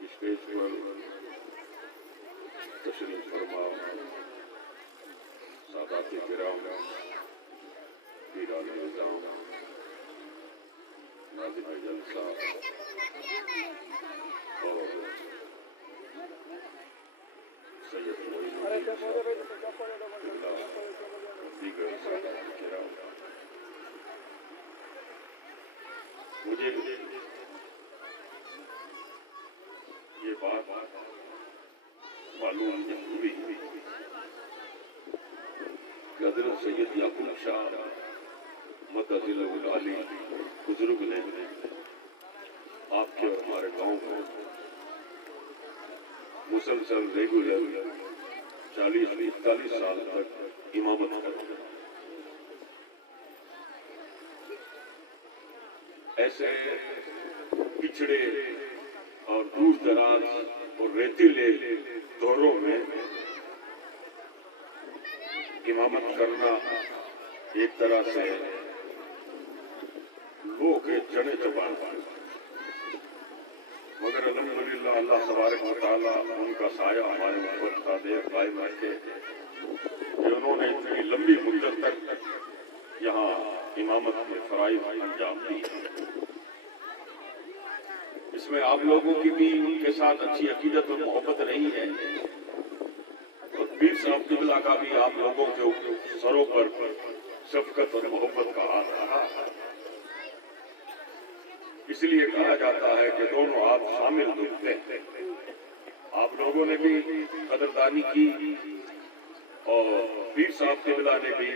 Stage پر تشریف فرما سادات کرام، پیران نظام، ناظم جلسہ اور سید معین الدین صاحب، دیگر سادات کرام، مجھے یہ بات معلوم ہوئی کہ حضرت سید یعقوب شاہ مدظلہ العالی بزرگ نے آپ کے اور ہمارے گاؤں کو مسلسل ریگولر 40-41 سال تک امامت کر ایسے پچھڑے اور دور دراز اور ریتیلے دوروں میں امامت کرنا ایک طرح سے لوگ کے چڑھے چبان، مگر الحمدللہ اللہ تبارک و تعالیٰ ان کا سایہ ہمارے اوپر کا دیر قائم رکھے کہ انہوں نے اتنی لمبی مدت تک یہاں امامت کے فرائض انجام دی۔ اس میں آپ لوگوں کی بھی ان کے ساتھ اچھی عقیدت اور محبت رہی ہے، اور پیر صاحب قبلہ کا بھی آپ لوگوں کے سروں پر شفقت اور محبت کا ہاتھ رہا ہے۔ اس لیے کہا جاتا ہے کہ دونوں آپ شامل دکھتے ہیں۔ آپ لوگوں نے بھی قدردانی کی اور پیر صاحب قبلہ نے بھی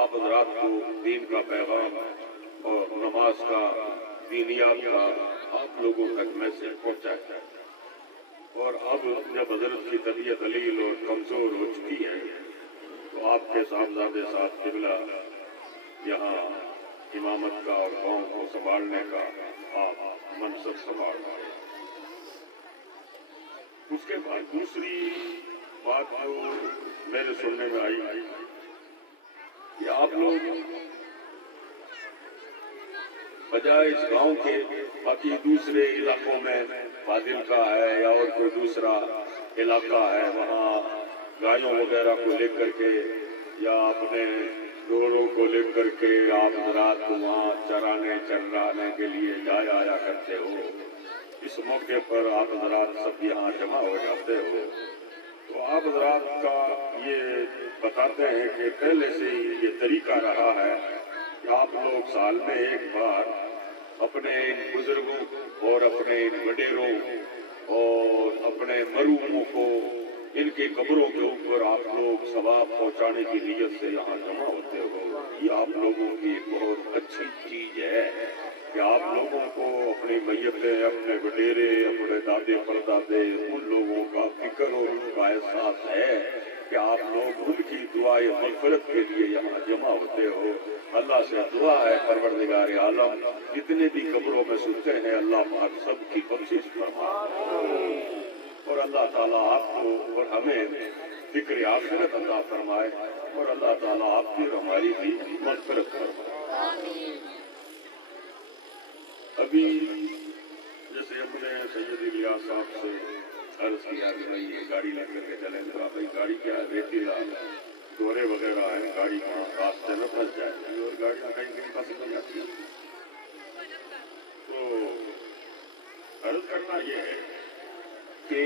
آپ حضرات کو دین کا پیغام اور نماز کا، دینیات کا آپ لوگوں تک میسج پہنچایا، اور اب جب حضرت کی طبیعت علیل اور کمزور ہو چکی ہے تو آپ کے صاحبزادے صاحب قبلہ یہاں امامت کا اور قوم کو سنبھالنے کا آپ منصب سنبھال رہے ہیں۔ اس کے بعد دوسری بات جو میرے سننے میں آئی کہ آپ لوگ بجائے اس گاؤں کے باقی دوسرے علاقوں میں فاضل کا ہے یا اور کوئی دوسرا علاقہ ہے، وہاں گایوں وغیرہ کو لے کر کے یا اپنے ڈوروں کو لے کر کے آپ حضرات کو وہاں چرانے کے لیے جایا آیا کرتے ہو، اس موقع پر آپ حضرات سب یہاں جمع ہو جاتے ہو، تو آپ حضرات کا یہ بتاتے ہیں کہ پہلے سے ہی یہ طریقہ رہا ہے کہ آپ لوگ سال میں ایک بار اپنے ان بزرگوں اور اپنے ان وڈیروں اور اپنے مرحوموں کو ان کی قبروں کے اوپر آپ لوگ ثواب پہنچانے کی نیت سے یہاں جمع ہوتے ہو۔ یہ آپ لوگوں کی بہت اچھی چیز ہے کہ آپ لوگوں کو اپنی میتیں، اپنے وڈیرے، اپنے دادے پردادے، ان لوگوں کا فکر اور ان کا احساس ہے کہ آپ لوگ ان کی دعائیں مغفرت کے لیے یہاں جمع ہوتے ہو۔ اللہ سے دعا ہے پروردگار عالم جتنے بھی قبروں میں سنتے ہیں اللہ پاک سب کی بخشش فرما، اور اللہ تعالیٰ آپ کو اور ہمیں فکر آخرت عطا فرمائے، اور اللہ تعالیٰ آپ کی اور ہماری بھی مغفرت فرمائے۔ ابھی جیسے ہم نے سید الیاس صاحب سے عرض کیا کہ بھائی یہ گاڑی لے کر کے چلیں گے، بھائی گاڑی کیا ہے، ریتیلا دورے وغیرہ ہیں، گاڑی کو راستے میں پھنس جائے گی اور گاڑیاں کہیں کہیں پھنس نہیں جاتی ہیں۔ تو عرض کرنا یہ ہے کہ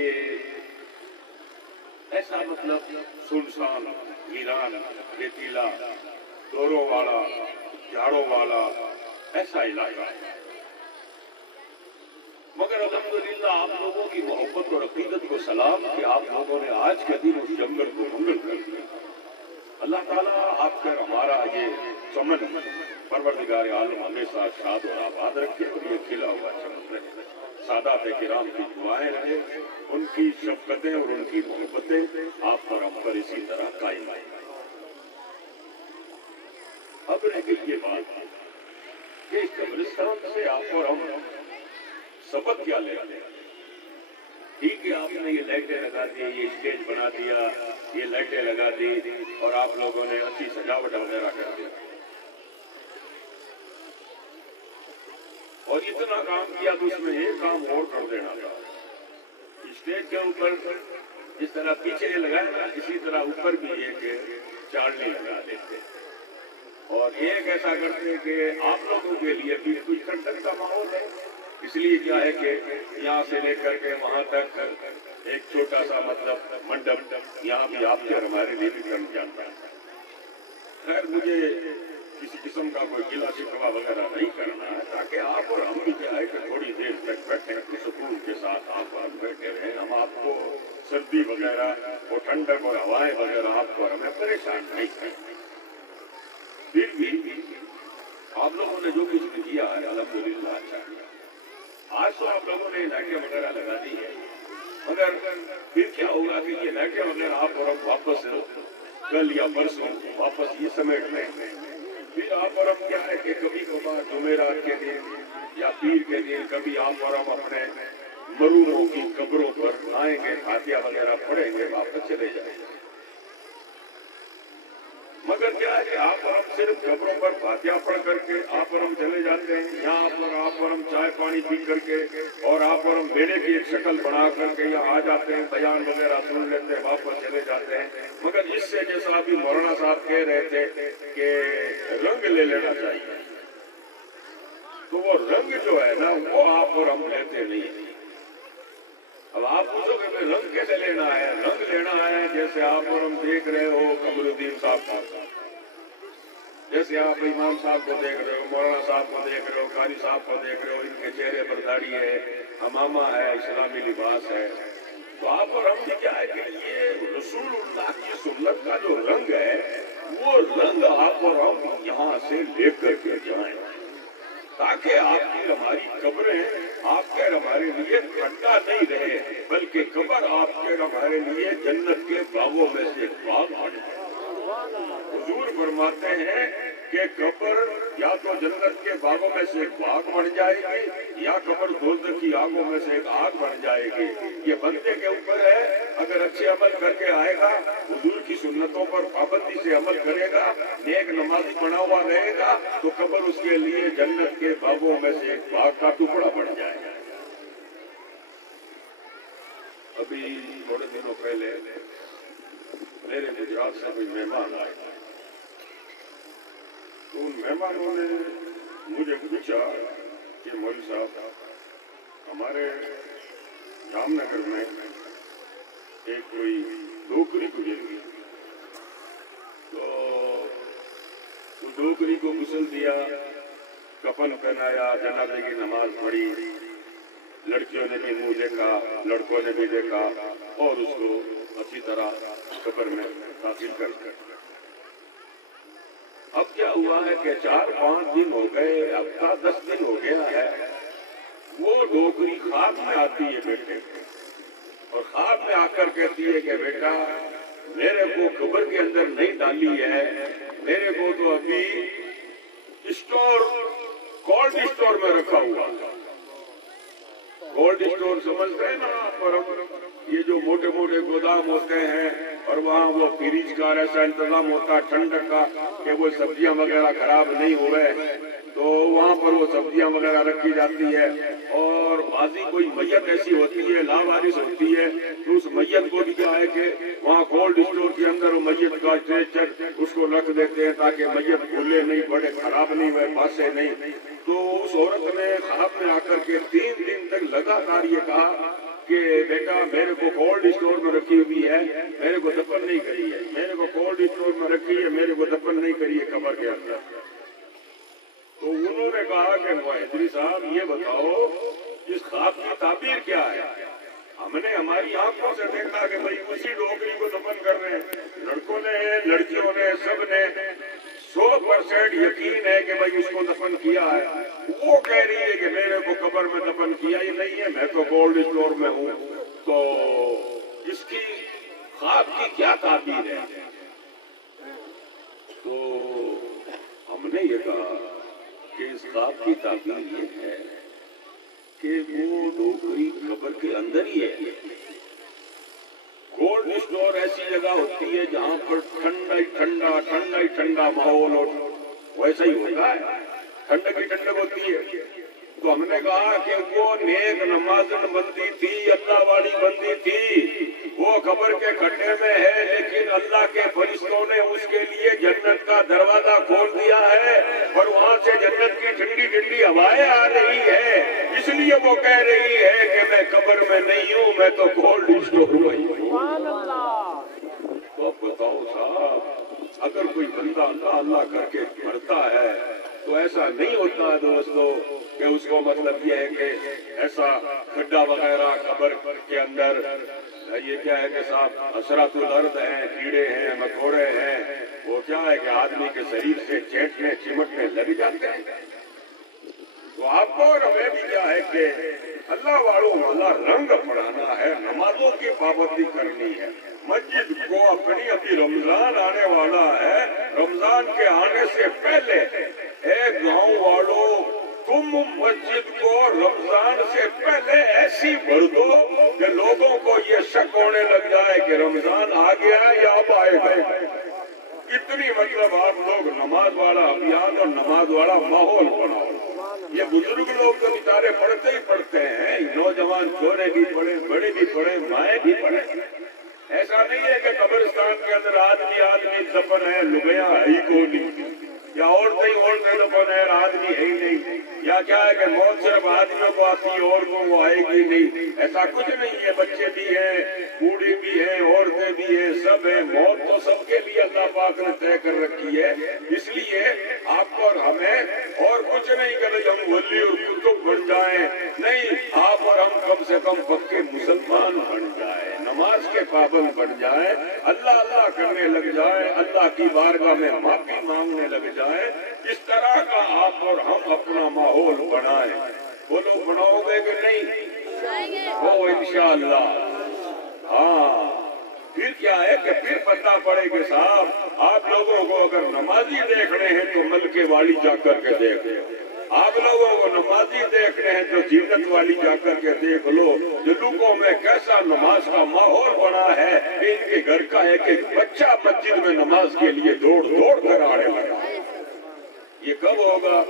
ایسا مطلب سنسان، ویران، ریتیلا، دوروں والا، جھاڑوں والا ایسا علاقہ ہے. مگر الحمدللہ آپ لوگوں کی محبت اور عقیدت کو سلام کہ آپ لوگوں نے آج کے دن اس جنگل کو منگل کر دیا. اللہ تعالیٰ آپ کا ہمارا یہ چمن پروردگار عالم ہمیشہ شاد اور آباد رکھے اور یہ کھلا ہوا چمن رہے. سادات کرام کی دعائیں رہے، ان کی شفقتیں اور ان کی محبتیں آپ پر ہم پر اسی طرح قائم آئیں. اب رہ گئی یہ بات کہ اس قبرستان سے آپ اور ہم سبق کیا لے لیں. ٹھیک ہے، آپ نے یہ لائٹیں لگا دی، یہ اسٹیج بنا دیا، یہ لائٹیں لگا دی اور آپ لوگوں نے اچھی سجاوٹ وغیرہ کر دی اور اتنا کام کیا تو اس میں ایک کام اور کر دینا تھا. اسٹیج کے اوپر جس طرح پیچھے لگایا نا، اسی طرح اوپر بھی ایک چاڑنے لگا دیتے اور ایک ایسا کرتے کہ آپ لوگوں کے لیے بھی کچھ ٹھنڈک کا ماحول ہے. اس لیے کیا ہے کہ یہاں سے لے کر کے وہاں تک ایک چھوٹا سا مطلب منڈپ یہاں بھی آپ کے اور ہمارے لیے بھی کرنا جانتا ہے. خیر مجھے کسی قسم کا کوئی گلا شکوہ وغیرہ نہیں کرنا ہے، تاکہ آپ اور ہم بھی کیا ہے کہ تھوڑی دیر تک بیٹھے سکون کے ساتھ آپ اور ہم بیٹھے رہیں. ہم آپ کو سردی وغیرہ اور ٹھنڈک اور ہوائیں وغیرہ آپ کو ہمیں پریشان نہیں کریں. پھر بھی آپ لوگوں نے جو کچھ بھی کیا ہے الحمدللہ اچھا کیا. آج تو آپ لوگوں نے لائٹیں وغیرہ لگا دی ہے، مگر پھر کیا ہوگا کہ یہ لائٹیں وغیرہ آپ اور ہم واپس کل یا پرسوں واپس یہ سمیٹ لیں. پھر آپ اور ہم کیا ہے کہ کبھی کبھار جمعرات کے دن یا پیر کے دن کبھی آپ اور ہم اپنے مرحوموں کی قبروں پر آئیں گے، فاتحہ وغیرہ پڑھیں گے، واپس چلے جائیں گے. مگر کیا ہے کہ آپ اور ہم صرف قبروں پر فاتحہ پڑھ کر کے آپ اور ہم چلے جاتے ہیں. یہاں پر آپ اور ہم چائے پانی پی کر کے اور آپ اور ہم بیڑے کی ایک شکل بنا کر کے یہاں آ جاتے ہیں، بیان وغیرہ سن لیتے ہیں، واپس چلے جاتے ہیں. مگر اس سے جیسا ابھی مولانا صاحب کہہ رہے تھے کہ رنگ لے لینا چاہیے، تو وہ رنگ جو ہے نا وہ آپ اور ہم لیتے نہیں. اب آپ پوچھو کہ رنگ کیسے لینا ہے؟ رنگ لینا ہے جیسے آپ اور ہم دیکھ رہے ہو قمر الدین صاحب کو، جیسے آپ امام صاحب کو دیکھ رہے ہو، مولانا صاحب کو دیکھ رہے ہو، قاری صاحب کو دیکھ رہے ہو، ان کے چہرے پر داڑھی ہے، امامہ ہے، اسلامی لباس ہے. تو آپ اور ہم نے کیا ہے کہ یہ رسول اللہ کی سنت کا جو رنگ ہے وہ رنگ آپ اور ہم یہاں سے لے کر کے جائیں، تاکہ آپ کی ہماری قبریں آپ کے ہمارے لیے ٹھنڈا نہیں رہے، بلکہ قبر آپ کے ہمارے لیے جنت کے باغوں میں سے ایک باغ بن جائے. حضور فرماتے ہیں کہ قبر یا تو جنت کے باغوں میں سے ایک باغ بن جائے گی یا قبر دوزخ کی آگوں میں سے ایک آگ بن جائے گی. یہ بندے کے اوپر ہے، اگر اچھے عمل کر کے آئے گا، حضور کی سنتوں پر پابندی سے عمل کرے گا، نیک نمازی بنا ہوا رہے گا، تو قبر اس کے لیے جنت کے باغوں میں سے ایک باغ کا ٹکڑا بن جائے گا. ابھی تھوڑے دنوں پہلے میرے گجرات سے کوئی مہمان آئے، تو ان مہمانوں نے مجھے پوچھا کہ مولوی صاحب ہمارے جام نگر میں ایک کوئی ڈوکری گزر گئی، تو اس ڈوکری کو غسل دیا، کفن پہنایا، جنازے کی نماز پڑھی، لڑکیوں نے بھی منہ دیکھا، لڑکوں نے بھی دیکھا اور اس کو اچھی طرح قبر میں داخل کر کر. اب کیا ہوا ہے کہ 4-5 دن ہو گئے، ہفتہ 10 دن ہو گیا ہے، وہ ڈوکری خواب میں آتی ہے بیٹے اور خواب میں آ کر کہتی ہے کہ بیٹا میرے کو قبر کے اندر نہیں ڈالی ہے، میرے کو تو ابھی کولڈ اسٹور میں رکھا ہوا. کولڈ اسٹور سمجھتے ہیں نا پر یہ جو موٹے موٹے گودام ہوتے ہیں اور وہاں وہ فریج کا ایسا انتظام ہوتا ہے ٹھنڈک کا کہ وہ سبزیاں وغیرہ خراب نہیں ہوئے، تو وہاں پر وہ سبزیاں وغیرہ رکھی جاتی ہے. اور بعضی کوئی میت ایسی ہوتی ہے لاوارث ہوتی ہے، تو اس میت کو بھی کیا ہے کہ وہاں کولڈ اسٹور کے اندر وہ میت کا اسٹریچر اس کو رکھ دیتے ہیں تاکہ میت کھلے نہیں پڑے، خراب نہیں ہوئے، پاسے نہیں. تو اس عورت نے خواب میں آ کر کے 3 دن تک لگاتار یہ کہا کہ بیٹا میرے کو کولڈ اسٹور میں رکھی ہوئی ہے، میرے کو دفن نہیں کری ہے، میرے کو کولڈ اسٹور میں رکھی ہے، میرے کو دفن نہیں کری ہے قبر کے اندر. تو انہوں نے کہا کہ مہدوی صاحب یہ بتاؤ اس خواب کی تعبیر کیا ہے؟ ہم نے ہماری آنکھوں سے دیکھا کہ بھائی اسی ڈوگری کو دفن کر رہے ہیں، لڑکوں نے لڑکیوں نے سب نے 100% یقین ہے کہ بھائی اس کو دفن کیا ہے. وہ کہہ رہی ہے کہ میرے کو قبر میں دفن کیا ہی نہیں ہے، میں تو کولڈ اسٹور میں ہوں. تو اس کی خواب کی کیا تعبیر ہے؟ تو ہم نے یہ کہا کہ اس خواب کی تعبیر یہ ہے کہ وہ ڈوگری قبر کے اندر ہی ہے. کولڈ اسٹور ایسی جگہ ہوتی ہے جہاں پر ٹھنڈا ماحول ہو، ویسا ہی ہوتا ہے، ٹھنڈک ہی ٹھنڈک ہوتی ہے. تو ہم نے کہا کہ وہ نیک نمازن بندی تھی، اللہ والی بندی تھی، وہ قبر کے کھڈے میں ہے، لیکن اللہ کے فرشتوں نے اس کے لیے جنت کا دروازہ کھول دیا ہے اور وہاں سے جنت کی ٹھنڈی ٹھنڈی ہوائیں آ رہی ہے. اس لیے وہ کہہ رہی ہے کہ میں قبر میں نہیں ہوں، میں تو کولڈ اسٹور میں ہوں. تو اب بتاؤ صاحب، اگر کوئی بندہ اللہ اللہ کر کے مرتا ہے تو ایسا نہیں ہوتا ہے دوستو کہ اس کو مطلب یہ ہے کہ ایسا کھڈا وغیرہ قبر کے اندر یہ کیا ہے کہ صاحب حسرات الارض ہیں، کیڑے ہیں، مکوڑے ہیں، وہ کیا ہے کہ آدمی کے شریر سے چیٹنے چمٹنے لگ جاتے ہیں. تو آپ کو اور ہمیں بھی کیا ہے کہ اللہ والوں والا رنگ پڑھانا ہے، نمازوں کی پابندی کرنی ہے. مسجد کو اپنی ابھی رمضان آنے والا ہے، رمضان کے آنے سے پہلے ایک گاؤں والوں تم مسجد کو رمضان سے پہلے ایسی بھر دو کہ لوگوں کو یہ شک ہونے لگ جائے کہ رمضان آ گیا ہے یا اب آئے گا. اتنی مطلب آپ لوگ نماز والا ابھیان اور نماز والا ماحول بناؤ. یہ بزرگ لوگ تو بیچارے پڑھتے ہی پڑھتے ہیں، نوجوان چھوڑے بھی پڑھے، بڑے بھی پڑھے، مائیں بھی پڑھے. ایسا نہیں ہے کہ قبرستان کے اندر آدمی دفن ہے، لگیاں ہے ہی کو نہیں، یا عورتیں دفن ہے، آدمی ہے ہی نہیں، یا کیا ہے کہ موت صرف آدمیوں کو آتی ہے، عورتوں کو آئے گی نہیں. ایسا کچھ نہیں ہے. بچے بھی ہیں، بوڑھی بھی ہیں، عورتیں بھی ہیں، سب ہیں. موت تو سب کے لیے اللہ پاک نے طے کر رکھی ہے. اس لیے آپ کو اور ہمیں اور کچھ نہیں کہ ہم ولی اور کتب بن جائیں، نہیں، آپ اور ہم کم سے کم پکے مسلمان بن جائیں، نماز کے پابند بن جائیں، اللہ اللہ کرنے لگ جائیں، اللہ کی بارگاہ میں معافی مانگنے لگ جائیں. اس طرح کا آپ اور ہم اپنا ماحول بنائیں. وہ لوگ بناؤ گے کہ نہیں؟ وہ انشاءاللہ. ہاں، پھر کیا ہے کہ پھر پتہ پڑے کہ صاحب آپ لوگوں کو اگر نمازی دیکھنے ہیں تو ملکے والی جا کر کے دیکھ لو، آپ لوگوں کو نمازی دیکھنے ہیں تو جنت والی جا کر کے دیکھ لو. لوگوں میں کیسا نماز کا ماحول بنا ہے، ان کے گھر کا ایک ایک بچہ مسجد میں نماز کے لیے دوڑ دوڑ کر آنے لگا. یہ کب ہوگا؟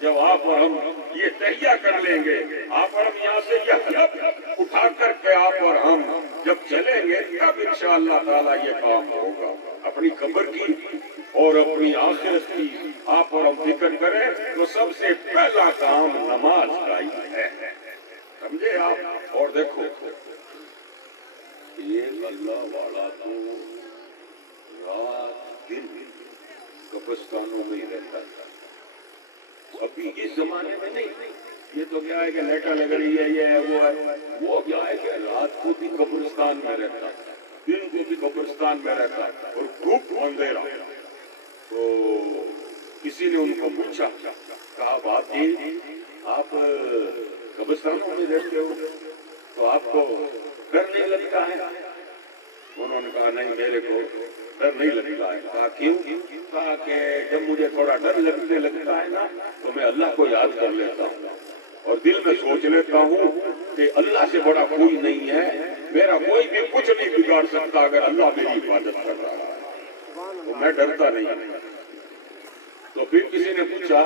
جب آپ اور ہم یہ تہیہ کر لیں گے، آپ اور ہم یہاں سے یہ حلف اٹھا کر کے آپ اور ہم جب چلیں گے تب انشاءاللہ تعالیٰ یہ کام ہوگا. اپنی قبر کی اور اپنی آخرت کی آپ اور ہم فکر کریں تو سب سے پہلا کام نماز کا ہی ہے. سمجھے آپ؟ اور دیکھو یہ اللہ والا تو رات دن قبرستانوں میں ہی رہتا تھا. ابھی اس زمانے میں نہیں. یہ تو کیا ہے کہ لیٹا لگ رہی ہے، یہ ہے وہ ہے. وہ کیا ہے کہ رات کو بھی قبرستان میں رہتا، دن کو بھی قبرستان میں رہتا اور خوب اندھیرا. تو کسی نے ان کو پوچھا، کہا بات یہ آپ قبرستانوں میں رہتے ہو تو آپ کو ڈر نہیں لگتا ہے؟ انہوں نے کہا نہیں، میرے کو ڈر نہیں لگتا ہے. کہا کیوں؟ کہا کہ جب مجھے تھوڑا ڈر لگنے لگتا ہے نا تو میں اللہ کو یاد کر لیتا ہوں اور دل میں سوچ لیتا ہوں کہ اللہ سے بڑا کوئی نہیں ہے، میرا کوئی بھی کچھ نہیں بگاڑ سکتا اگر اللہ میری حفاظت کر رہا ہے تو میں ڈرتا نہیں. تو پھر کسی نے پوچھا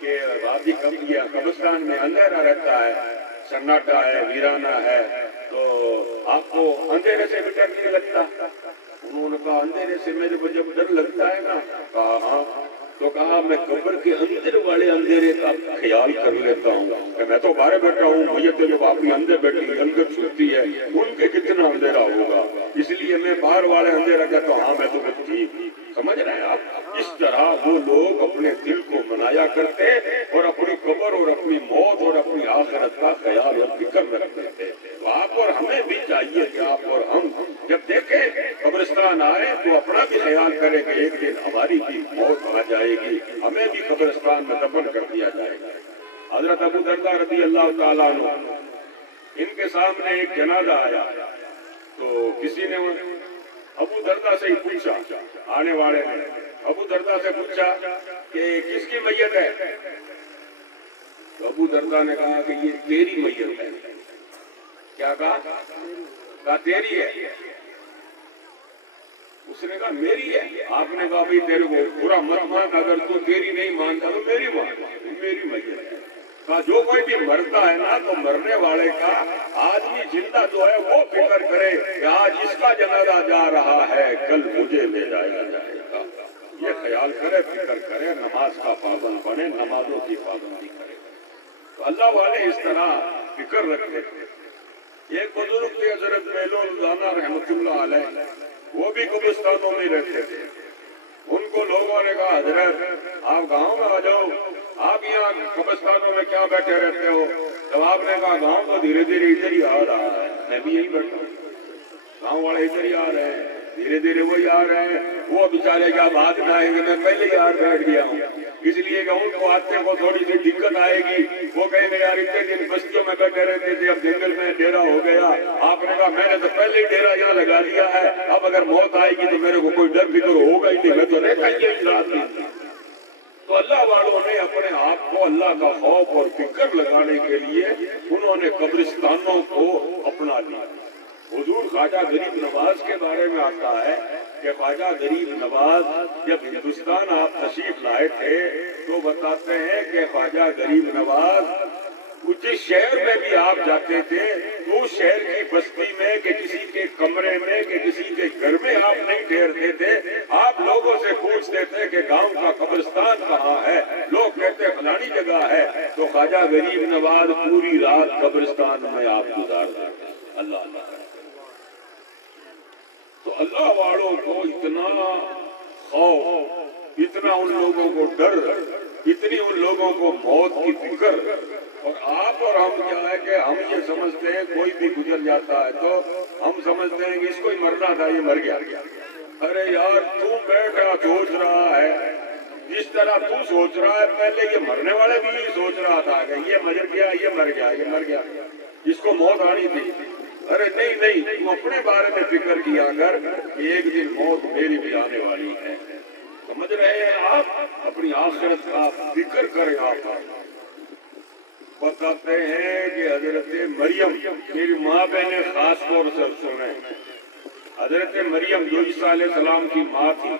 کہ رات کم کیا قبرستان میں اندھیرا رہتا ہے، سناٹا ہے، ویرانہ ہے، تو آپ کو اندھیرے سے بھی ڈر نہیں لگتا؟ انہوں نے کہا اندھیرے سے میرے کو جب ڈر لگتا ہے نا، کہا ہاں. تو کہا میں قبر کے اندر والے اندھیرے کا خیال کر لیتا ہوں کہ میں تو باہر بیٹھا ہوں، مجھے تو جب آپ کی اندر بیٹھی اندر چھوٹتی ہے ان کے کتنا اندھیرا ہوگا، اس لیے میں باہر والے اندھیرا کہتا ہوں ہاں میں تو ٹھیک، سمجھ رہے ہیں آپ؟ اس طرح وہ لوگ اپنے دل کو منایا کرتے اور اپنی قبر اور اپنی موت اور اپنی آخرت کا خیال اور فکر رکھتے تھے۔ تو آپ اور ہمیں بھی چاہیے کہ آپ اور ہم جب دیکھیں قبرستان آئے تو اپنا بھی خیال کریں کہ ایک دن ہماری بھی موت آ جائے گی، ہمیں بھی قبرستان میں دفن کر دیا جائے گا۔ حضرت ابو درداء رضی اللہ تعالیٰ عنہ، ان کے سامنے ایک جنازہ آیا تو کسی نے ابو درداء سے ہی پوچھا، آنے والے نے ابو درداء سے پوچھا کہ کس کی میت ہے؟ تو ابو درداء نے کہا کہ یہ تیری میت ہے۔ کیا کہا تیری ہے؟ اس نے کہا میری ہے۔ آپ نے کہا بھائی تیرے کو برا مت مان، اگر تو تیری نہیں مانتا تو میری مان، میری میت ہے۔ کہا جو کوئی بھی مرتا ہے نا تو مرنے والے کا آدمی زندہ جو ہے وہ فکر کرے کہ آج اس کا جنازہ جا رہا ہے، کل مجھے لے جایا جائے گا، یہ خیال کرے، فکر کرے، نماز کا پابند بنے، نمازوں کی پابندی کرے۔ تو اللہ والے اس طرح فکر رکھتے تھے۔ ایک بزرگ تھے حضرت میلون رانا رحمۃ اللہ علیہ، وہ بھی قبرستانوں میں رہتے تھے۔ ان کو لوگوں نے کہا حضرت آپ گاؤں میں آ جاؤ، آپ یہاں قبرستانوں میں کیا بیٹھے رہتے ہو؟ جب آپ نے کہا گاؤں تو دھیرے دھیرے ادھر ہی آ رہا ہے، میں بھی یہی بیٹھا ہوں، گاؤں والے ادھر ہی آ رہے ہیں، دھیرے دھیرے وہی آ رہے ہیں، وہ بیچارے کیا بات نہ آئیں گے، میں پہلے ہی آر بیٹھ گیا ہوں، اس لیے کہ ان کو آتے کو تھوڑی سی دقت آئے گی، وہ کہیں گے یار اتنے دن بستیوں میں بیٹھے رہتے تھے، اب جنگل میں ڈیرا ہو گیا۔ آپ نے کہا میں نے تو پہلے ہی ڈیرا یہاں لگا دیا ہے، اب اگر موت آئے گی تو میرے کو کوئی ڈر فکر ہوگا ہی نہیں، میں تو رہتا ہی یہی رات دن۔ تو اللہ والوں نے اپنے آپ کو اللہ کا خوف اور فکر لگانے کے لیے انہوں نے قبرستانوں کو اپنا لیا۔ حضور خواجہ غریب نواز کے بارے میں آتا ہے کہ خواجہ غریب نواز جب ہندوستان آپ تشریف لائے تھے تو بتاتے ہیں کہ خواجہ غریب نواز جس شہر میں بھی آپ جاتے تھے تو اس شہر کی بستی میں کہ کسی کے کمرے میں کہ کسی کے گھر میں آپ نہیں ٹھہرتے تھے، آپ لوگوں سے پوچھتے تھے کہ گاؤں کا قبرستان کہاں ہے، لوگ کہتے فلانی جگہ ہے، تو خواجہ غریب نواز پوری رات قبرستان میں آپ گزار دیتے۔ اللہ اللہ، تو اللہ والوں کو اتنا خوف، اتنا ان لوگوں کو ڈر، اتنی ان لوگوں کو موت کی فکر، اور آپ اور ہم کیا ہے کہ ہم یہ سمجھتے ہیں کوئی بھی گزر جاتا ہے تو ہم سمجھتے ہیں کہ اس کو ہی مرنا تھا، یہ مر گیا۔ ارے یار تو بیٹھا سوچ رہا ہے، جس طرح تو سوچ رہا ہے پہلے یہ مرنے والے بھی یہی سوچ رہا تھا کہ یہ مر گیا، یہ مر گیا، یہ مر گیا، اس کو موت آنی تھی۔ ارے نہیں نہیں، تم اپنے بارے میں فکر کیا کر کہ ایک دن موت میری بھی آنے والی ہے، سمجھ رہے ہیں آپ؟ اپنی آخرت کا فکر کریں۔ آپ بتاتے ہیں کہ حضرت مریم، میری ماں بہنیں خاص طور سے سنیں، حضرت مریم جو عیسیٰ علیہ السلام کی ماں تھی،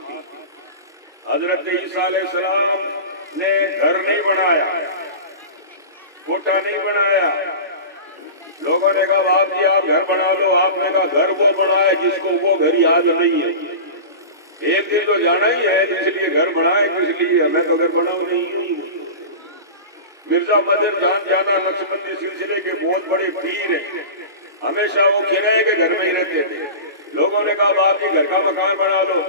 حضرت عیسیٰ علیہ السلام نے گھر نہیں بنایا، کوٹھا نہیں بنایا، لوگوں نے کہا باپ جی آپ گھر بنا لو، آپ نے کہا گھر وہ بنایا جس کو وہ گھر یاد نہیں ہے، ایک دن تو جانا ہی ہے، اس لیے گھر بنائے، اس لیے میں تو گھر بناؤں نہیں۔ مرزا مدر جان جانا نقشبندی سلسلے کے بہت بڑے پیر ہیں، ہمیشہ وہ کرائے کے گھر میں ہی رہتے تھے، لوگوں نے کہا باپ جی گھر کا مکان بنا لو،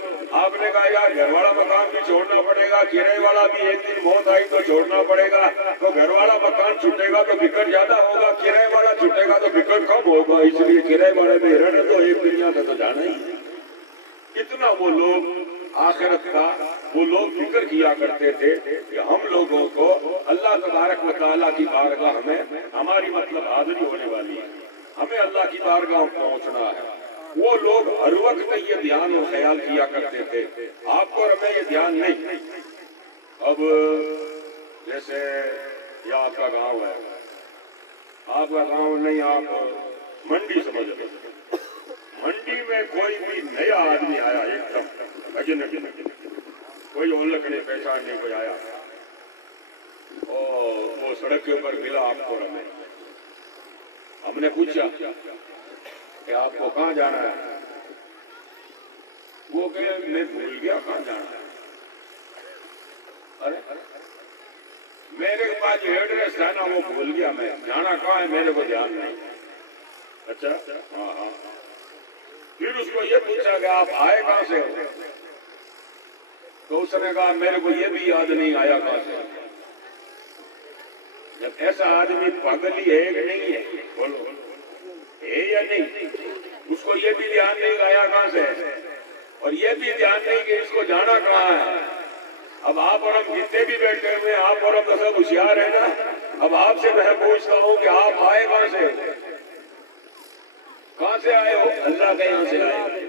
آپ نے کہا یار گھر والا مکان بھی چھوڑنا پڑے گا، کرائے والا بھی ایک دن موت آئی تو چھوڑنا پڑے گا، تو گھر والا مکان چھوٹے گا تو فکر زیادہ ہوگا، کرائے والا چھوٹے گا تو فکر کم ہوگا، اس لیے کرائے والے میں رہنے تو ایک دنیا کا تو جانا ہی۔ اتنا وہ لوگ آخرت کا وہ لوگ فکر کیا کرتے تھے کہ ہم لوگوں کو اللہ تبارک و تعالیٰ کی بارگاہ میں ہماری مطلب حاضری ہونے والی ہے، ہمیں اللہ کی بارگاہ پہنچنا ہے۔ وہ لوگ ہر وقت یہ دھیان اور خیال کیا کرتے تھے، آپ کو اور ہمیں یہ دھیان نہیں۔ اب جیسے یہ آپ کا گاؤں ہے، آپ کا گاؤں نہیں، آپ منڈی سمجھ لو، منڈی میں کوئی بھی نیا آدمی آیا ایک دم اجنبی، کوئی اولکھ نہیں پہچان نہیں کوئی آیا، اور وہ سڑک کے اوپر ملا آپ کو، ہم نے پوچھا کہ آپ کو کہاں جانا ہے؟ وہ کہ میں بھول گیا کہاں جانا ہے۔ ارے کا جو ایڈریس تھا نا وہ بھول گیا میں، جانا کہاں ہے میرے کو دھیان نہیں. اچھا ہاں ہاں. پھر اس کو یہ پوچھا کہ آپ آئے کہاں سے ہو؟ تو اس نے کہا میرے کو یہ بھی یاد نہیں آیا کہاں سے. جب ایسا آدمی پاگل ہی ہے کہ نہیں ہے؟ بولو ہے یا نہیں؟ اس کو یہ بھی دھیان نہیں آیا کہاں سے، اور یہ بھی دھیان نہیں کہ اس کو جانا کہاں ہے. اب آپ اور ہم جتنے بھی بیٹھے ہوئے ہیں، آپ اور ہم تو سب ہوشیار ہیں نا. اب آپ سے میں پوچھتا ہوں کہ آپ آئے کہاں سے؟ کہاں سے آئے ہو؟ اللہ کے یہاں سے آئے.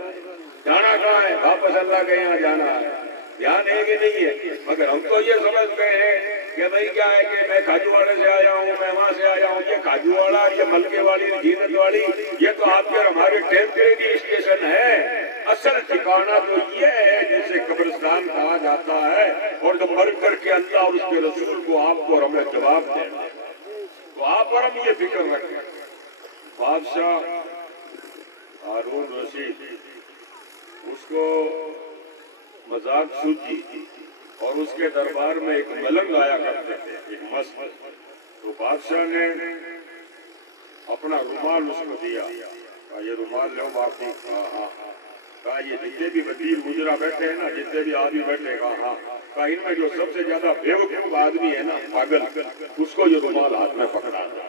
جانا کہاں ہے؟ واپس اللہ کے یہاں جانا ہے. دھیان ہے کہ نہیں ہے؟ مگر ہم تو یہ سمجھ گئے ہیں کہ بھائی کیا ہے کہ میں کھاجو والے سے آیا ہوں، میں وہاں سے آیا ہوں. یہ کھاجو والا، یہ ملکے والی، جینت والی، یہ تو آپ کے اور ہمارے ٹیمپریری اسٹیشن ہے. اصل ٹھکانہ تو یہ ہے جسے قبرستان کہا جاتا ہے، اور جو مر کر کے اللہ اور اس کے رسول کو آپ کو اور ہمیں جواب دے. تو آپ اور ہم یہ فکر رکھیں. بادشاہ ہارون رشید اس کو مذاق سوچی، اور اس کے دربار میں ایک ملنگ آیا کرتے تھے، ایک مست. تو بادشاہ نے اپنا رومال اس کو دیا. کہا یہ رومال لو باقی. کہا یہ جتنے بھی وزیر مجرا بیٹھے ہیں نا، جتنے بھی آدمی بیٹھے گا، ہاں. کہا ان میں جو سب سے زیادہ بیوقوف آدمی ہے نا، پاگل، اس کو یہ رومال ہاتھ میں پکڑا دیا.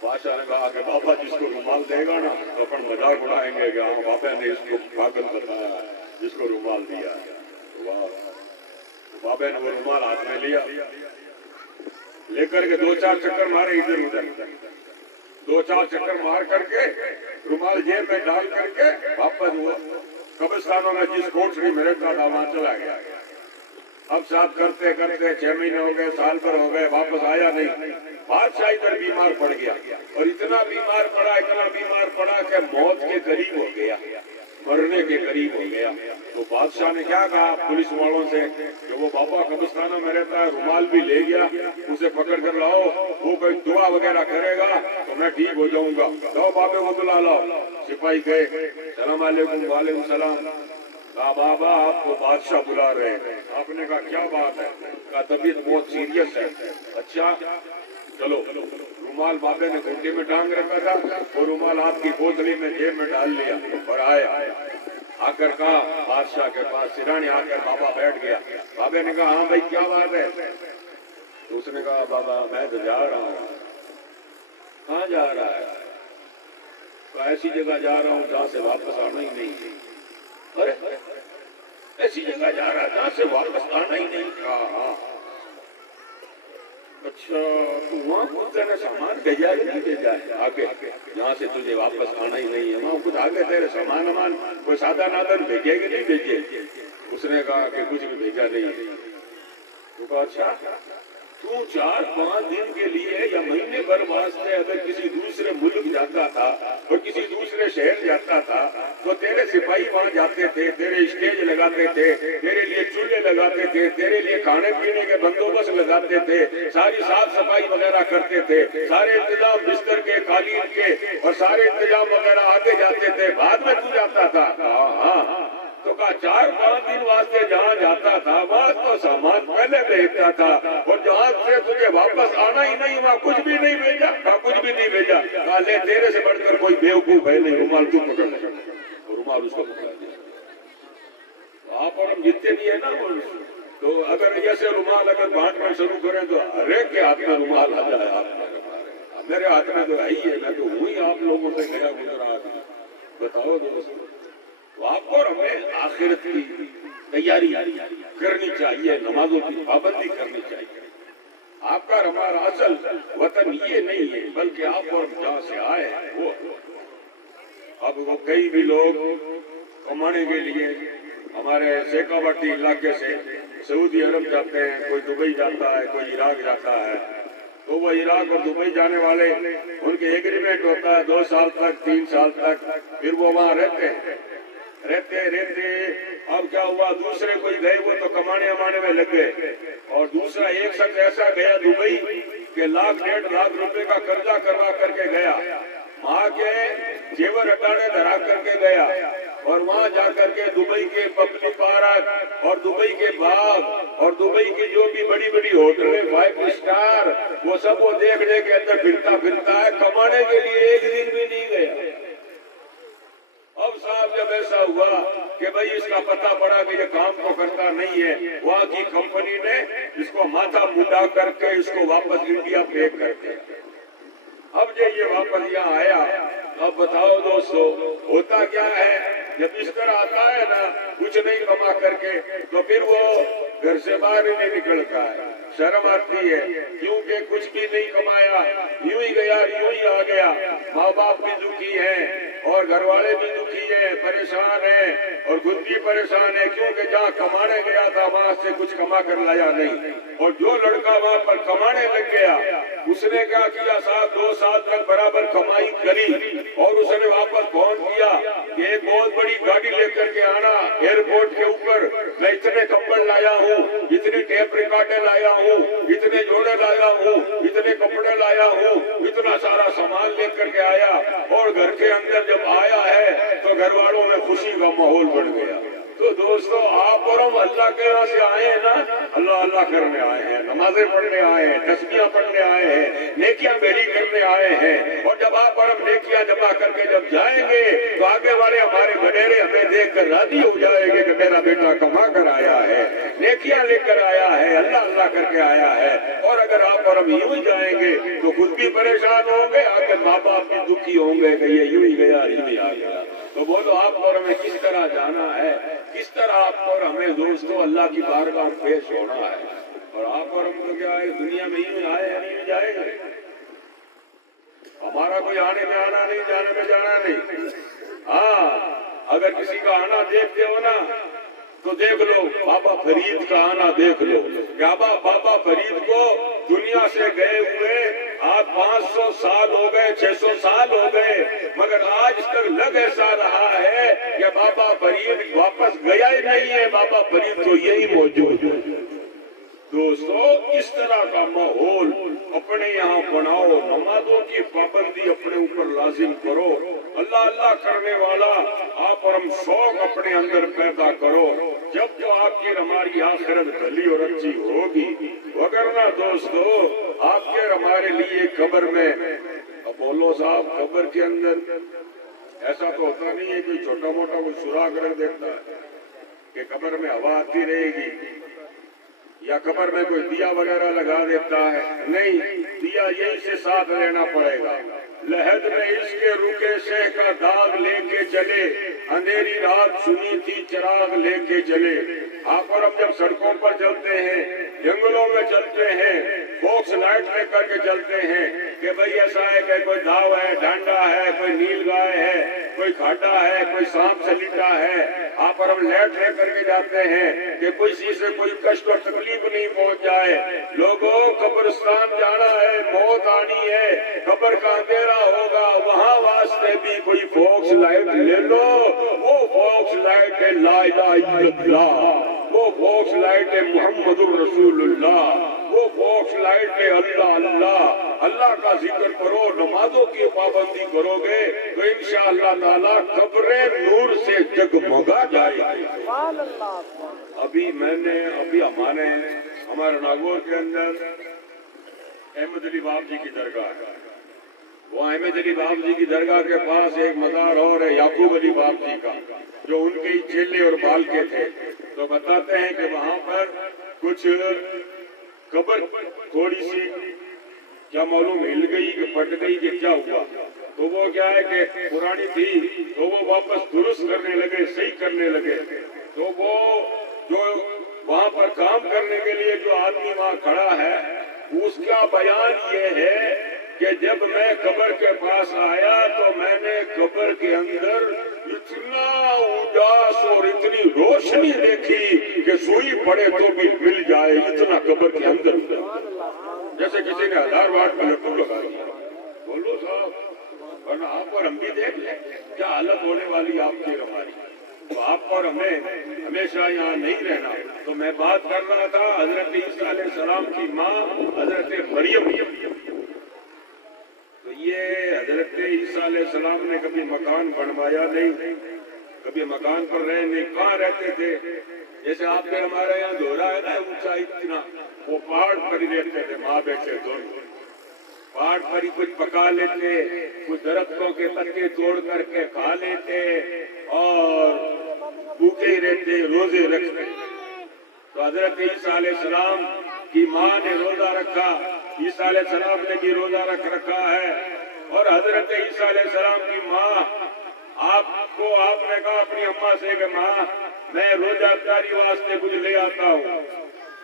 بادشاہ نے کہا کہ بابا جس کو رومال دے گا نا تو اپن مذاق اڑائیں گے کہ ہاں بابا نے اس کو پاگل بتایا ہے جس کو رومال دیا. بابا نے وہ رومال ہاتھ میں لیا، لے کر کے 2-4 چکر مارے ادھر ادھر. 2-4 چکر مار کر کے رومال جیب میں ڈال کر کے واپس ہوا. قبرستانوں میں جس کوٹری میں رہتا تھا وہاں چلا گیا. اب ساتھ کرتے کرتے 6 مہینے ہو گئے، سال بھر ہو گئے، واپس آیا نہیں. بادشاہ ادھر بیمار پڑ گیا، اور اتنا بیمار پڑا کہ موت کے قریب ہو گیا، مرنے کے قریب ہو گیا. تو بادشاہ نے کیا کہا پولیس والوں سے کہ وہ بابا قبرستانوں میں رہتا ہے، رومال بھی لے گیا، اسے پکڑ کر لاؤ، وہ کوئی دعا وغیرہ کرے گا تو میں ٹھیک ہو جاؤں گا. لاؤ بابے کو بلا لاؤ. سپاہی گئے، السلام علیکم. وعلیکم السلام. کہا بابا آپ کو بادشاہ بلا رہے ہیں. آپ نے کہا کیا بات ہے؟ کہا طبیعت بہت سیریس ہے. اچھا چلو. رومال بابے نے گھنٹے میں ٹانگ رکھا تھا، وہ رومال آپ کی بوتلی میں جیب میں ڈال لیا اور آئے. آ کر کہا بادشاہ کے پاس سرانے آ کر بابا بیٹھ گیا. بابے نے کہا ہاں بھائی کیا بات ہے؟ تو اس نے کہا بابا میں تو جا رہا ہوں. کہاں جا رہا ہے؟ کہا ایسی جگہ جا رہا ہوں جہاں سے واپس آنا ہی نہیں. ارے ایسی جگہ جا رہا ہے جہاں سے واپس آنا ہی نہیں. کہا ہاں. اچھا تو وہاں کچھ تیرے سامان بھیجا ہے نہیں بھیجا ہے آگے جہاں سے تجھے واپس آنا ہی نہیں ہے؟ وہاں کچھ آگے تیرے سامان امان کوئی سادہ نادن بھیجے کہ نہیں بھیجے؟ اس نے کہا کہ کچھ بھی بھیجا نہیں. تو کہا اچھا تو 4-5 دن کے لیے یا مہینے بھر واسطے اگر کسی دوسرے ملک جاتا تھا اور کسی دوسرے شہر جاتا تھا تو تیرے سپاہی وہاں جاتے تھے، تیرے اسٹیج لگاتے تھے، تیرے لیے چولہے لگاتے تھے، تیرے لیے کھانے پینے کے بندوبست لگاتے تھے، ساری صاف صفائی وغیرہ کرتے تھے، سارے انتظام بستر کے، قالین کے اور سارے انتظام وغیرہ آگے جاتے تھے. بعد میں تو جاتا تھا؟ ہاں. تو کہا 4-5 دن واسطے جہاں جاتا تھا وہاں تو سامان پہلے بھیجتا تھا، اور جہاں سے تجھے واپس آنا ہی نہیں وہاں کچھ بھی نہیں بھیجا. کہا کچھ بھی نہیں بھیجا. کہا لے تیرے سے بڑھ کر کوئی بیوقوف ہے نہیں، رومال تو پکڑ لے. رومال اس کو پکڑا دیا. آپ اور ہم جتنے بھی ہیں نا تو اگر ایسے رومال اگر بانٹنا شروع کریں تو ہر ایک کے ہاتھ میں رومال آ جائے. آپ میرے ہاتھ میں تو ہے ہی ہے، میں تو ہوں ہی آپ لوگوں سے گیا گزرا آدمی. بتاؤ دوست، تو آپ کو ہمیں آخرت کی تیاری کرنی چاہیے، نمازوں کی پابندی کرنی چاہیے. آپ کا ہمارا اصل وطن یہ نہیں ہے بلکہ آپ اور جہاں سے آئے وہ. اب وہ کئی بھی لوگ کمانے کے لیے ہمارے سیکاوٹی علاقے سے سعودی عرب جاتے ہیں، کوئی دبئی جاتا ہے، کوئی عراق جاتا ہے. تو وہ عراق اور دبئی جانے والے ان کے ایگریمنٹ ہوتا ہے 2 سال تک 3 سال تک، پھر وہ وہاں رہتے ہیں. اب کیا ہوا، دوسرے کوئی گئے وہ تو کمانے امانے میں لگ گئے، اور دوسرا ایک شخص ایسا گیا دبئی کہ 1,00,000-1.5 لاکھ روپے کا قرضہ کروا کر کے گیا. وہاں کے زیور ہٹانے دھرا کر کے گیا، اور وہاں جا کر کے دبئی کے پبلک پارک اور دبئی کے باغ اور دبئی کی جو بھی بڑی بڑی ہوٹلیں 5 اسٹار وہ سب وہ دیکھنے کے اندر پھرتا ہے، کمانے کے لیے ایک دن بھی نہیں گیا۔ اب صاحب جب ایسا ہوا کہ بھئی اس کا پتہ پڑا کہ یہ کام تو کرتا نہیں ہے، وہاں کی کمپنی نے اس کو ماتھا منڈا کر کے اس کو واپس انڈیا پیک کر دیا۔ اب جب یہ واپس یہاں آیا، اب بتاؤ دوستو ہوتا کیا ہے، جب اس طرح آتا ہے نا کچھ نہیں کما کر کے تو پھر وہ گھر سے باہر ہی نہیں نکلتا ہے، شرم آتی ہے، کیونکہ کچھ بھی نہیں کمایا، یوں ہی گیا یوں ہی آ گیا۔ ماں باپ بھی دکھی ہیں اور گھر والے بھی دکھی ہیں، پریشان ہیں اور خود بھی پریشان ہے، کیونکہ جہاں کمانے گیا تھا وہاں سے کچھ کما کر لایا نہیں۔ اور جو لڑکا وہاں پر کمانے لگ گیا اس نے کیا کیا صاحب، 2 سال تک برابر کمائی کری اور اس نے واپس فون کیا کہ ایک بہت بڑی گاڑی لے کر کے آنا ایئرپورٹ کے اوپر، میں اتنے کمبل لایا ہوں، اتنی ٹیپ ریکارڈیں لایا ہوں، اتنے جوڑے لایا ہوں، اتنے کپڑے لایا ہوں، اتنا سارا سامان لے کر کے آیا۔ اور گھر کے اندر جب آیا ہے تو گھر والوں میں خوشی کا ماحول بن گیا۔ تو دوستو آپ اور ہم اللہ کے یہاں سے آئے ہیں نا، اللہ اللہ کرنے آئے ہیں، نمازیں پڑھنے آئے ہیں، تسبیحاں پڑھنے آئے ہیں، نیکیاں بھیلی کرنے آئے ہیں۔ اور جب آپ اور ہم نیکیاں جمع کر کے جب جائیں گے تو آگے والے ہمارے وڈیرے ہمیں دیکھ کر راضی ہو جائیں گے کہ میرا بیٹا کما کر آیا ہے، نیکیاں لے کر آیا ہے، اللہ اللہ کر کے آیا ہے۔ اور اگر آپ اور ہم یوں ہی جائیں گے تو خود بھی پریشان ہوں گے، آگے ماں باپ بھی دکھی ہوں گے کہ یہ یوں ہی گیا یوں ہی آ گیا۔ تو بولو آپ اور ہمیں کس طرح جانا ہے، کس طرح آپ اور ہمیں دوستو اللہ کی بارگاہ میں پیش ہونا ہے۔ اور آپ اور ہم تو کیا ہے، دنیا میں یوں آئے ہیں نہیں جائیں گے، ہمارا کوئی آنے میں آنا نہیں، جانے میں جانا نہیں۔ ہاں اگر کسی کا آنا دیکھتے ہو نا تو دیکھ لو بابا فرید کا آنا دیکھ لو، کیا بابا فرید کو دنیا سے گئے ہوئے آج 500 سال ہو گئے، 600 سال ہو گئے، مگر آج تک لگ ایسا رہا ہے کہ بابا فرید واپس گیا ہی نہیں ہے، بابا فرید تو یہی موجود ہے۔ دوستو اس طرح کا ماحول اپنے یہاں بناؤ، نمازوں کی پابندی اپنے اوپر لازم کرو، اللہ اللہ کرنے والا آپ اور ہم شوق اپنے اندر پیدا کرو، جب تو آپ کی ہماری آخرت بھلی اور اچھی ہوگی۔ وگرنہ دوستو آپ کے ہمارے لیے قبر میں، اب بولو صاحب قبر کے اندر ایسا تو ہوتا نہیں ہے کوئی چھوٹا موٹا کوئی سوراخ رکھ دیتا ہے کہ قبر میں ہوا آتی رہے گی، یا قبر میں کوئی دیا وغیرہ لگا دیتا ہے، نہیں، دیا یہی سے ساتھ لینا پڑے گا۔ لحد میں اس کے رکے شہ کا داغ لے کے چلے، اندھیری رات سنی تھی چراغ لے کے چلے۔ آپ اور ہم جب سڑکوں پر چلتے ہیں، جنگلوں میں چلتے ہیں، فوکس لائٹ لے کر کے چلتے ہیں کہ بھئی ایسا ہے کہ کوئی داو ہے، ڈانڈا ہے، کوئی نیل گائے ہے، کوئی کھاٹا ہے، کوئی سانپ سلیٹا ہے، آپ اور ہم لیٹ لے کر کے جاتے ہیں کہ کوئی سی سے کوئی کشٹ اور تکلیف نہیں پہنچ جائے۔ لوگوں قبرستان جانا ہے، موت آنی ہے، قبر کا اندھیرا ہوگا، وہاں واسطے بھی کوئی فوکس لائٹ لے لو، وہ فوکس لائٹ ہے لا الہ الا اللہ، وہ فوکس لائٹ ہے محمد الرسول اللہ، وہ فوکس لائٹ ہے اللہ اللہ، اللہ کا ذکر کرو، نمازوں کی پابندی کرو گے تو انشاءاللہ تعالیٰ قبریں نور سے جگمگا جائے گی۔ ابھی ہمارے ناگور کے اندر احمد علی باب جی کی درگاہ ہے، وہ احمد علی باب جی کی درگاہ کے پاس ایک مزار اور ہے یعقوب علی باب جی کا، جو ان کے چیلے اور بال کے تھے۔ تو بتاتے ہیں کہ وہاں پر کچھ قبر تھوڑی سی کیا معلوم ہل گئی کہ پھٹ گئی کہ کیا ہوا، تو وہ کیا ہے کہ پرانی تھی تو وہ واپس درست کرنے لگے، صحیح کرنے لگے۔ تو وہ جو وہاں پر کام کرنے کے لیے جو آدمی وہاں کھڑا ہے اس کا بیان یہ ہے کہ جب میں قبر کے پاس آیا تو میں نے قبر کے اندر اتنا اجاس اور اتنی روشنی دیکھی کہ سوئی پڑے تو بھی مل جائے، اتنا قبر کے اندر جیسے کسی نے 1000 واٹ کا لٹو لگا دیا۔ بولو صاحب، ورنہ آپ اور ہم بھی دیکھ لیں کیا حالت ہونے والی آپ کی ہماری۔ تو آپ اور ہمیں ہمیشہ یہاں نہیں رہنا۔ تو میں بات کر رہا تھا حضرت عیسیٰ علیہ السلام کی ماں حضرت مریم، تو یہ حضرت عیسیٰ علیہ السلام نے کبھی مکان بنوایا نہیں، کبھی مکان پر رہے نہیں، کہاں رہتے تھے؟ جیسے آپ کے ہمارے یہاں دورہ ہے نا اونچا بچہ اتنا، وہ پہاڑ پر ہی رہتے تھے ماں بیٹے دونوں، پہاڑ پر ہی کچھ پکا لیتے، کچھ درختوں کے پتے توڑ کر کے کھا لیتے اور بھوکے ہی رہتے، روزے رکھتے۔ تو حضرت عیسیٰ علیہ السلام کی ماں نے روزہ رکھا، عیسیٰ علیہ السلام نے بھی روزہ رکھا ہے، اور حضرت عیسیٰ علیہ السلام کی ماں آپ نے کہا اپنی اماں سے کہ ماں میں روزہ افطاری واسطے کچھ لے آتا ہوں،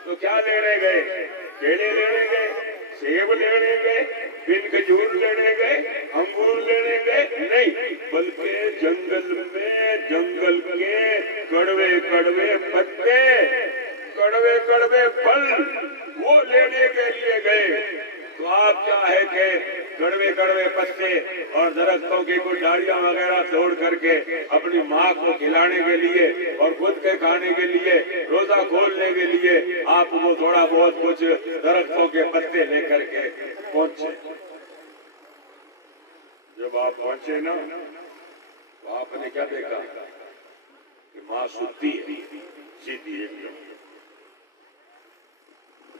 تو کیا لینے گئے؟ کیلے لینے گئے، سیب لینے گئے، پھر کھجور لینے گئے، انگور لینے گئے؟ نہیں، بلکہ جنگل کے کڑوے کڑوے پتے، کڑوے کڑوے پھل وہ لینے کے لیے گئے۔ تو آپ کیا ہے کہ کڑوے کڑوے پتے اور درختوں کی کچھ ڈالیاں وغیرہ توڑ کر کے اپنی ماں کو کھلانے کے لیے اور خود کے کھانے کے لیے، روزہ کھولنے کے لیے آپ کو تھوڑا بہت کچھ درختوں کے پتے لے کر کے پہنچے۔ جب آپ پہنچے نا تو آپ نے کیا دیکھا کہ ماں سوتی ہے سیدھی ایک دم۔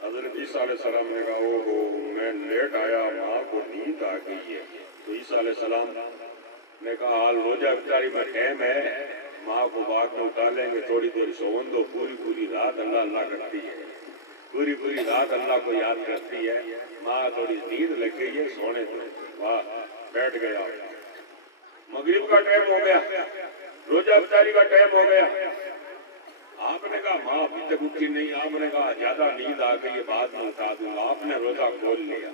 حضرت عیسیٰ علیہ السلام نے کہا اوہو میں لیٹ آیا، ماں کو نیند آ گئی ہے۔ تو عیسیٰ علیہ السلام نے کہا حال روزہ افطاری میں ٹائم ہے، ماں کو بعد میں اٹھالیں گے، تھوڑی دیر سون دو، پوری رات اللہ کرتی ہے، پوری رات اللہ کو یاد کرتی ہے، ماں تھوڑی نیند لگ گئی ہے، سونے دو۔ واہ، بیٹھ گیا۔ مغرب کا ٹائم ہو گیا، روزہ افطاری کا ٹائم ہو گیا۔ آپ نے کہا ماں ابھی تک اٹھی نہیں، آپ نے کہا زیادہ نیند آ گئی ہے بعد میں اٹھا دوں گا۔ آپ نے روزہ کھول لیا۔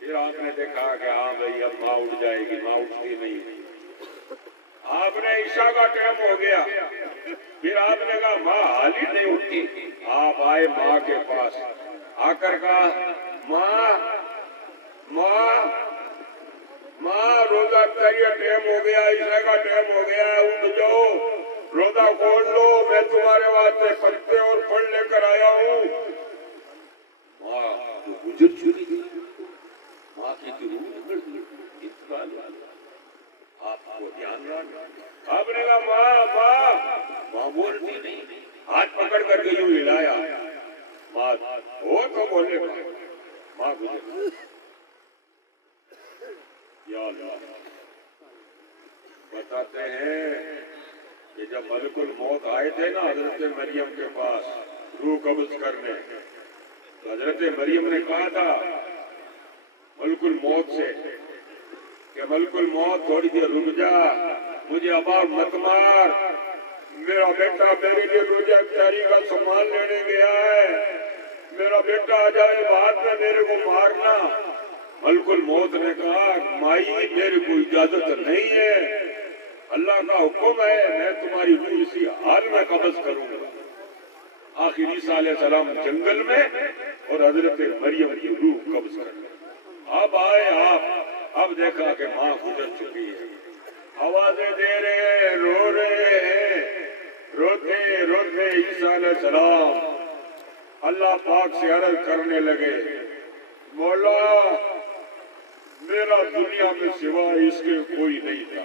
پھر آپ نے دیکھا کہ ہاں بھائی اب ماں اٹھ جائے گی، ماں اٹھتی نہیں۔ آپ نے عشاء کا ٹائم ہو گیا، پھر آپ نے کہا ماں حال ہی نہیں اٹھتی۔ آپ آئے ماں کے پاس، آ کر کہا ماں روزہ افطاری کا ٹائم ہو گیا، عشاء کا ٹائم ہو گیا، اٹھ جاؤ، روزہ کھول لو، میں تمہارے واسطے پتے اور پھل لے کر آیا ہوں۔ ماں گزر چکی تھی، ماں کی روح نکل گئی، آپ کو دھیان رکھنا۔ آپ نے کہا ماں بولتی نہیں، ہاتھ پکڑ کر کے یوں ہلایا، ماں ہو تو بولے، ماں گزر۔ یا اللہ، بتاتے ہیں کہ جب ملک الموت آئے تھے نا حضرت مریم کے پاس روح قبض کرنے، تو حضرت مریم نے کہا تھا ملک الموت سے کہ ملک الموت تھوڑی دیر رک جا، مجھے ابا مت مار، میرا بیٹا میرے لیے روزہ افطاری کا سامان لینے گیا ہے، میرا بیٹا آ جائے بعد میں میرے کو مارنا۔ ملک الموت نے کہا مائی میرے کو اجازت نہیں ہے، اللہ کا حکم ہے، میں تمہاری روح اسی حال میں قبض کروں گا۔ آخر عیسیٰ علیہ السلام جنگل میں اور حضرت مریم کی روح قبض کر گئی۔ اب آئے آپ، اب دیکھا کہ ماں گزر چکی ہے، آوازیں دے رہے ہیں، رو رہے ہیں، روتے روتے عیسیٰ علیہ السلام اللہ پاک سے عرض کرنے لگے مولا میرا دنیا میں سوائے اس کے کوئی نہیں تھا،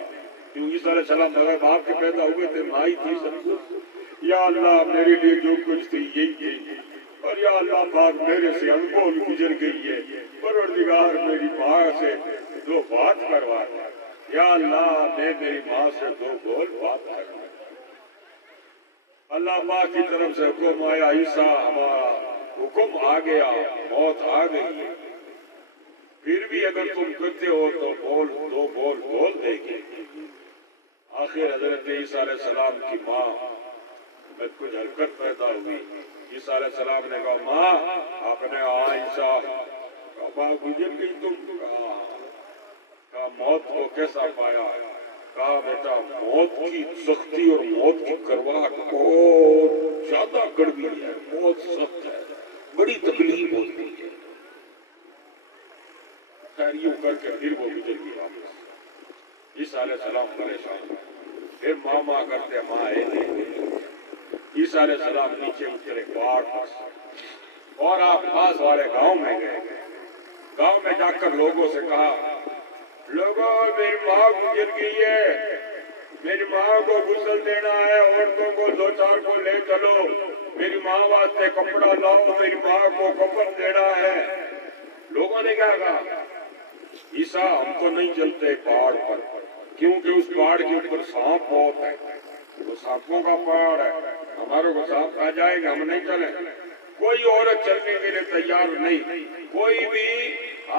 کیوں عیسیٰ علیہ السلام بغیر باپ کے پیدا ہوئے تھے، ماں ہی تھی سب کچھ، یا اللہ میرے لیے جو کچھ تھی یہی تھی، اور یا اللہ پاک میرے سے انگول گزر گئی ہے، پروردگار میری ماں سے دو بات کروا دے، یا اللہ میں میری ماں سے دو بول بات کروا۔ اللہ پاک کی طرف سے حکم آیا، عیسیٰ ہمارا حکم آ گیا، موت آ گئی، پھر بھی اگر تم کرتے ہو تو دو بول دے گی۔ آخر حضرت عیسیٰ علیہ السلام کی ماں میں کچھ حرکت پیدا ہوئی، عیسیٰ علیہ السلام نے کہا ماں، آپ نے عیسیٰ ماں گزر گئی، تم کہا موت کو کیسا پایا؟ کہا بیٹا موت کی سختی اور موت کی کرواہٹ بہت زیادہ کڑوی ہے، بہت سخت ہے، بڑی تکلیف ہوتی ہے۔ خیر یوں کر کے پھر وہ گزر گئی واپس۔ عیسیٰ علیہ السلام پریشان، پھر ماں کرتے ماں ہے نہیں۔ عیسیٰ علیہ السلام نیچے اترے پہاڑ پر اور آپ پاس والے گاؤں میں گئے، گاؤں میں جا کر لوگوں سے کہا لوگوں میری ماں گزر گئی ہے، میری ماں کو غسل دینا ہے، عورتوں کو دو چار کو لے چلو، میری ماں واسطے کپڑا لاؤ، میری ماں کو کفن دینا ہے۔ لوگوں نے کیا کہا؟ عیسیٰ ہم تو نہیں چلتے پہاڑ پر، کیونکہ اس پہاڑ کے اوپر سانپ بہت ہے، وہ سانپوں کا پہاڑ ہے، ہمارے کو سانپ کھا جائے گا، ہم نہیں چلیں۔ کوئی عورت چلنے کے لیے تیار نہیں، کوئی بھی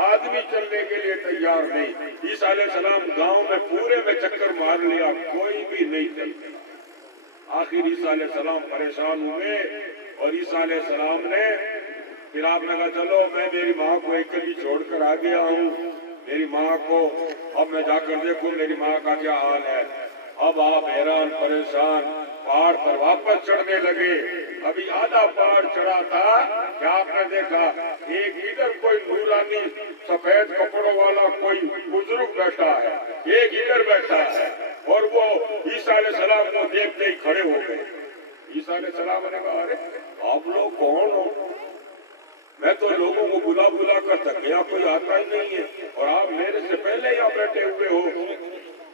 آدمی چلنے کے لیے تیار نہیں۔ عیسیٰ علیہ السلام گاؤں میں پورے میں چکر مار لیا، کوئی بھی نہیں چلتا۔ آخر عیسیٰ علیہ السلام پریشان ہوئے اور عیسیٰ علیہ السلام نے پھر آپ نے کہا چلو میں میری ماں کو ایک کلی چھوڑ کر آ گیا ہوں، میری ماں کو اب میں جا کر دیکھوں میری ماں کا کیا حال ہے۔ اب آپ حیران پریشان پہاڑ پر واپس چڑھنے لگے۔ ابھی آدھا پہاڑ چڑھا تھا کہ آپ نے دیکھا ایک ادھر کوئی نورانی سفید کپڑوں والا کوئی بزرگ بیٹھا ہے، ایک ادھر بیٹھا ہے، اور وہ عیسیٰ علیہ السلام کو دیکھتے ہی کھڑے ہو گئے۔ عیسیٰ علیہ السلام نے کہا ارے آپ لوگ کون ہو؟ میں تو لوگوں کو بلا بلا کر تھک گیا، کوئی آتا ہی نہیں ہے اور آپ میرے سے پہلے یہاں بیٹھے ہوئے ہو۔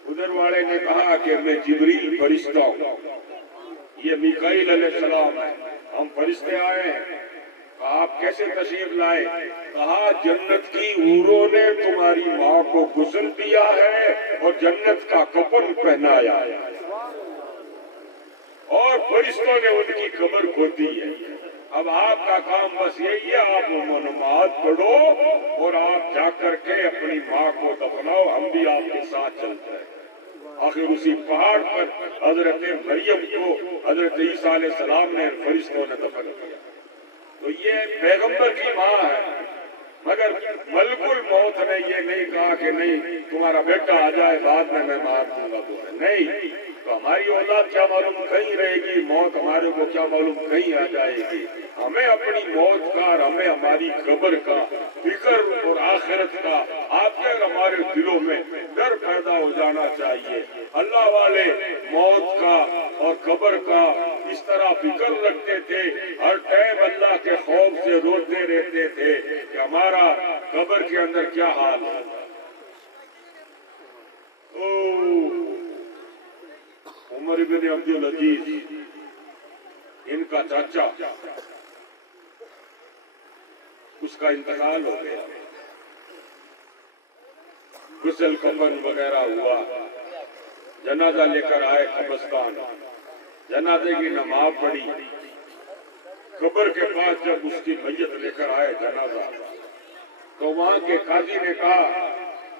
ادھر والے نے کہا کہ میں جبریل فرشتہ ہوں، یہ میکائیل علیہ السلام ہے، ہم فرشتے آئے ہیں۔ آپ کیسے تشریف لائے؟ کہا جنت کی حوروں نے تمہاری ماں کو غسل دیا ہے اور جنت کا کفن پہنایا ہے، اور فرشتوں نے ان کی قبر کھودی ہے۔ اب آپ کا کام بس یہی ہے، آپ نماز پڑھو اور آپ جا کر کے اپنی ماں کو دفناؤ، ہم بھی آپ کے ساتھ چلتے ہیں۔ آخر اسی پہاڑ پر حضرت مریم کو حضرت عیسیٰ علیہ السلام نے فرشتوں نے دفن کیا۔ تو یہ پیغمبر کی ماں ہے، مگر ملک الموت نے یہ نہیں کہا کہ نہیں تمہارا بیٹا آ جائے بعد میں مار دوں گا تمہیں، نہیں۔ تو ہماری اولاد کیا معلوم کہیں رہے گی، موت ہمارے کو کیا معلوم کہیں آ جائے گی۔ ہمیں اپنی موت کا اور ہمیں ہماری قبر کا فکر اور آخرت کا آپ کے ہمارے دلوں میں ڈر پیدا ہو جانا چاہیے۔ اللہ والے موت کا اور قبر کا اس طرح فکر رکھتے تھے، ہر ٹائم اللہ کے خوف سے روتے رہتے تھے کہ ہمارا قبر کے اندر کیا حال ہے۔ عمر بن عبدالعزیز ان کا چاچا، اس کا انتقال ہو گیا، غسل کفن وغیرہ ہوا، جنازہ لے کر آئے قبرستان، جنازے کی نماز پڑھی، قبر کے پاس جب اس کی میت لے کر آئے جنازہ، تو وہاں کے قاضی نے کہا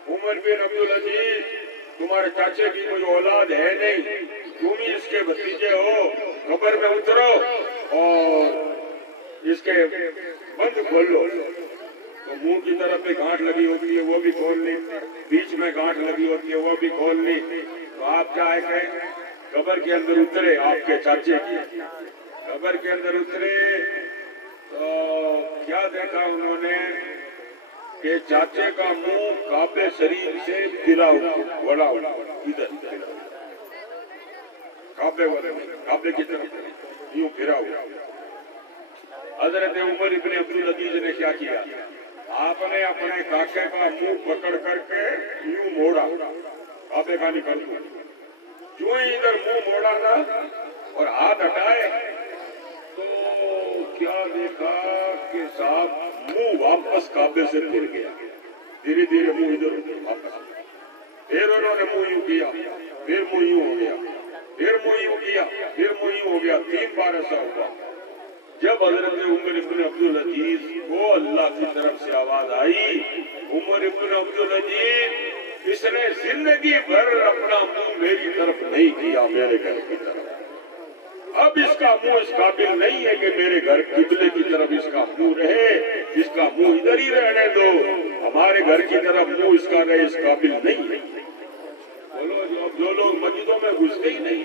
عمر بن عبدالعزیز تمہارے چاچے کی کوئی اولاد ہے نہیں، تم ہی اس کے بھتیجے ہو، قبر میں اترو اور اس کے بند کھول لو۔ تو منہ کی طرف بھی گانٹھ لگی ہوتی ہے وہ بھی کھول لی، بیچ میں گانٹھ لگی ہوتی ہے وہ بھی کھول لی۔ تو آپ کیا ہے کہ قبر کے اندر اترے، آپ کے چاچے کی قبر کے اندر اترے تو کیا دیکھا انہوں نے کہ چاچے کا منہ کعبے شریف سے پھرا ہوا ادھر کعبے کی طرف یوں پھرا ہوا۔ حضرت عمر ابن عبدالعزیز نے کیا کیا؟ آپ نے اپنے کاکے کا منہ پکڑ کر کے یوں موڑا، کعبے کا نکل دیا، جو ہی ادھر منہ موڑا نا اور ہاتھ ہٹائے تو کیا دیکھا کہ صاحب منہ واپس کعبے سے پھر گیا، دھیرے دھیرے منہ ادھر واپس، پھر انہوں نے منہ یوں کیا، پھر منہ یوں ہو گیا، پھر منہ یوں کیا، پھر منہ یوں ہو گیا، 3 بار ایسا ہوا۔ جب حضرت عمر ابن عبدالعزیز کو اللہ کی طرف سے آواز آئی عمر ابن عبدالعزیز اس نے زندگی بھر اپنا منہ میری طرف نہیں کیا، میرے گھر کی طرف، اب اس کا منہ اس قابل نہیں ہے کہ میرے گھر قبلے کی طرف اس کا منہ رہے، اس کا منہ ادھر ہی رہنے دو، ہمارے گھر کی طرف منہ اس کا رہے، اس قابل نہیں ہے۔ بولو جو لوگ مسجدوں میں گھستے ہی نہیں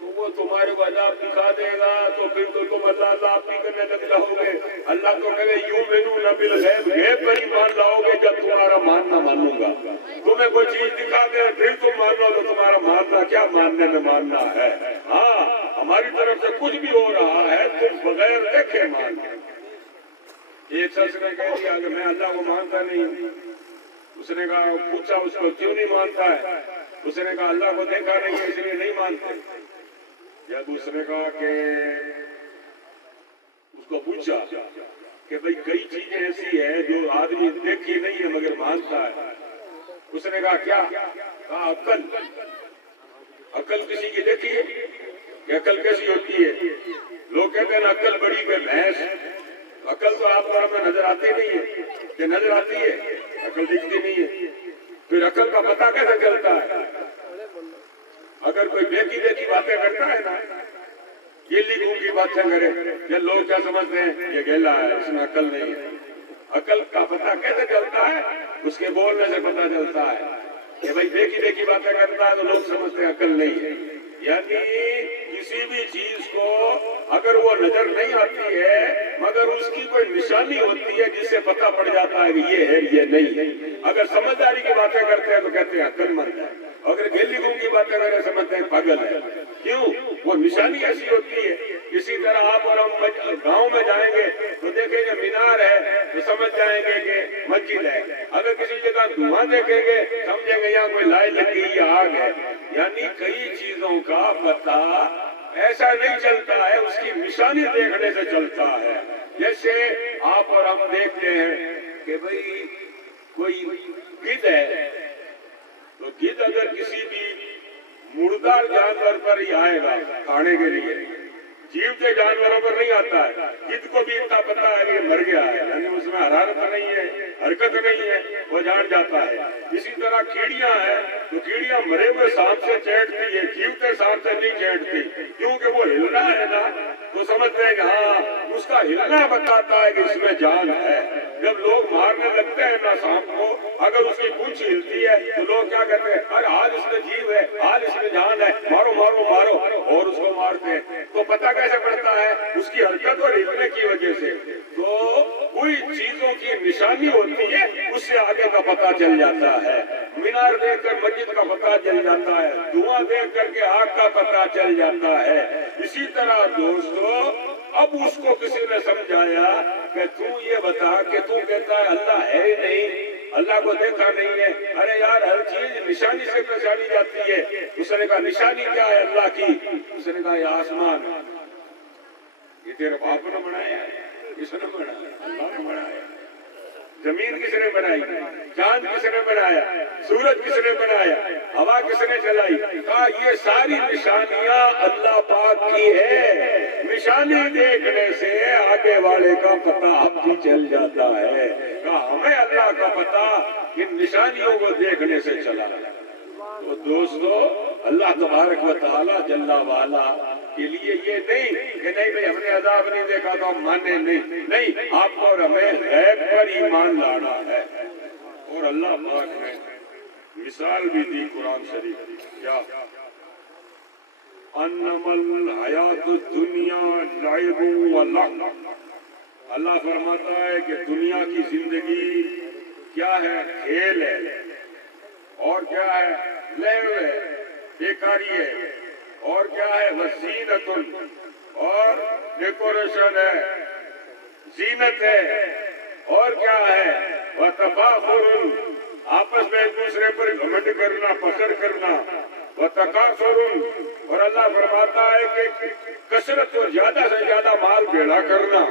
تو وہ تمہارے کو عذاب دکھا دے گا تو پھر تو تم اللہ اللہ آپ بھی کرنے لگ جاؤ گے. اللہ تو کہے یؤمنون بالغیب، غیب پر ایمان لاؤ گے جب تمہارا ماننا مانوں گا. تمہیں کوئی چیز دکھا دے پھر تم مان لو تو تمہارا ماننا کیا ماننے میں ماننا ہے. ہاں ہماری طرف سے کچھ بھی ہو رہا ہے تم بغیر دیکھے مان. ایک شخص نے کہہ دیا کہ میں اللہ کو مانتا نہیں ہوں. اس نے کہا پوچھا اس کو کیوں نہیں مانتا ہے. اس نے کہا اللہ کو دیکھا نہیں ہے اس لیے نہیں مانتے. یا دوسرے کہا کہ اس کو پوچھا کہ بھئی کئی چیزیں ایسی ہیں جو آدمی دیکھی نہیں ہے مگر مانتا ہے. اس نے کہا کیا؟ کہا عقل. عقل کسی کی دیکھی ہے کہ عقل کیسی ہوتی ہے؟ لوگ کہتے ہیں عقل بڑی کہ بھینس. عقل تو آپ کو ہمیں نظر آتی نہیں ہے کہ نظر آتی ہے عقل دکھتی نہیں ہے. پھر عقل کا پتہ کیسے چلتا ہے؟ اگر کوئی دیکھی دیکھی باتیں کرتا ہے نا، گلی گھوم کی باتیں کرے، یہ لوگ کیا سمجھتے ہیں یہ گیلا ہے اس میں عقل نہیں ہے. عقل کا پتہ کیسے چلتا ہے؟ اس کے بولنے سے پتہ چلتا ہے کہ بھائی دیکھی دیکھی باتیں کرتا ہے تو لوگ سمجھتے ہیں عقل نہیں ہے. یعنی کسی بھی چیز کو اگر وہ نظر نہیں آتی ہے مگر اس کی کوئی نشانی ہوتی ہے جس سے پتہ پڑ جاتا ہے کہ یہ ہے یہ نہیں ہے. اگر سمجھداری کی باتیں کرتے ہیں تو کہتے ہیں عقل مند ہے. اگر گلی گھوم کی باتیں کریں سمجھتے ہیں پاگل ہے. کیوں؟ وہ نشانی ایسی ہوتی ہے. اسی طرح آپ اور ہم گاؤں میں جائیں گے تو دیکھیں گے مینار ہے تو سمجھ جائیں گے کہ مسجد ہے. اگر کسی جگہ دھواں دیکھیں گے سمجھیں گے یہاں کوئی لائٹ لگی یا آگ ہے. یعنی کئی چیزوں کا پتہ ایسا نہیں چلتا ہے، اس کی نشانی دیکھنے سے چلتا ہے. جیسے آپ اور ہم دیکھتے ہیں کہ بھئی کوئی گدھ ہے تو گدھ اگر کسی بھی مردار جانور پر ہی آئے گا کھانے کے لیے، جیوتے جانوروں پر نہیں آتا ہے. گدھ کو بھی اتنا پتا ہے کہ مر گیا ہے، یعنی اس میں حرارت نہیں ہے، حرکت نہیں ہے، وہ جان جاتا ہے. اسی طرح کیڑیاں ہیں تو کیڑیاں مرے ہوئے سانپ سے چیٹتی ہے، جیوتے سانپ سے نہیں چیٹتی. کیونکہ وہ ہل رہا ہے نا تو سمجھتے ہیں کہ ہاں اس کا ہلنا بتاتا ہے کہ اس میں جان ہے. جب لوگ مارنے لگتے ہیں نا سانپ کو، اگر اس کی پونچھ ہلتی ہے تو لوگ کیا کہتے ہیں ارے آج اس میں جیو ہے، آج اس میں جان ہے، مارو مارو مارو، اور اس کو مارتے ہیں. تو پتہ کیسے پڑتا ہے؟ اس کی حرکت اور ہلنے کی وجہ سے. تو کوئی چیزوں کی نشانی ہوتی ہے اس سے آگے کا پتہ چل جاتا ہے. مینار دیکھ کر مسجد کا پتہ چل جاتا ہے، دھواں دیکھ کر کے آگ کا پتہ چل جاتا ہے. اسی طرح دوستو اب اس کو کسی نے سمجھایا کہ تو یہ بتا کہ تو کہتا ہے اللہ ہے ہی نہیں، اللہ کو دیکھا نہیں ہے. ارے یار ہر چیز نشانی سے پہچانی جاتی ہے. اس نے کہا نشانی کیا ہے اللہ کی؟ اس نے کہا یہ آسمان. یہ تیرے باپ نے بنایا ہے؟ کس نے بنایا؟ اللہ نے بنایا. زمین کس نے بنائی؟ چاند کس نے بنایا؟ سورج کس نے بنایا؟ ہوا کس نے چلائی؟ کہا یہ ساری نشانیاں اللہ پاک کی ہے. نشانی دیکھنے سے آگے والے کا پتہ اب بھی چل جاتا ہے. کہا ہمیں اللہ کا پتہ ان نشانیوں کو دیکھنے سے چلا. تو دوستو اللہ تبارک و تعالی جل والا کے لیے یہ نہیں کہ نہیں بھئی ہم نے عذاب نہیں دیکھا تو ہم مانے نہیں. آپ اور ہمیں غیب پر ایمان لانا ہے. اور اللہ پاک نے مثال بھی دی قرآن شریف. کیا؟ انما الحیات الدنیا لعب و لہو. اللہ فرماتا ہے کہ دنیا کی زندگی کیا ہے؟ کھیل ہے. اور کیا ہے؟ لہو ہے، بیکاری ہے. اور کیا ہے؟ وزینت، اور ڈیکوریشن ہے، زینت ہے. اور کیا ہے؟ وتفاخر، آپس میں ایک دوسرے پر گھمنڈ کرنا، فخر کرنا. وتکاثر، اور اللہ فرماتا ہے کہ کثرت اور زیادہ سے زیادہ مال بھیڑا کرنا،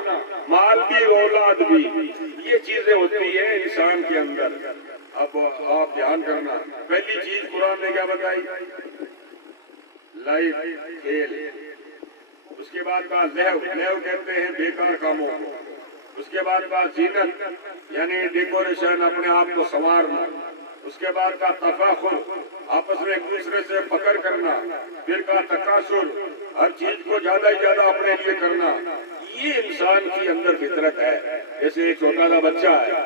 مال بھی اولاد بھی. یہ چیزیں ہوتی ہیں انسان کے اندر. اب آپ دھیان کرنا، پہلی چیز قرآن نے کیا بتائی؟ لائف، کھیل. اس کے بعد کہا لہو. لہو کہتے ہیں بیکار کاموں کو. اس کے بعد کہا زینت یعنی ڈیکوریشن، اپنے آپ کو سنوارنا. اس کے بعد کہا تفاخر، آپس میں ایک دوسرے سے فخر کرنا. پھر کہا تکاثر، ہر چیز کو زیادہ ہی زیادہ اپنے لیے کرنا. یہ انسان کی اندر فطرت ہے. جیسے ایک چھوٹا سا بچہ ہے،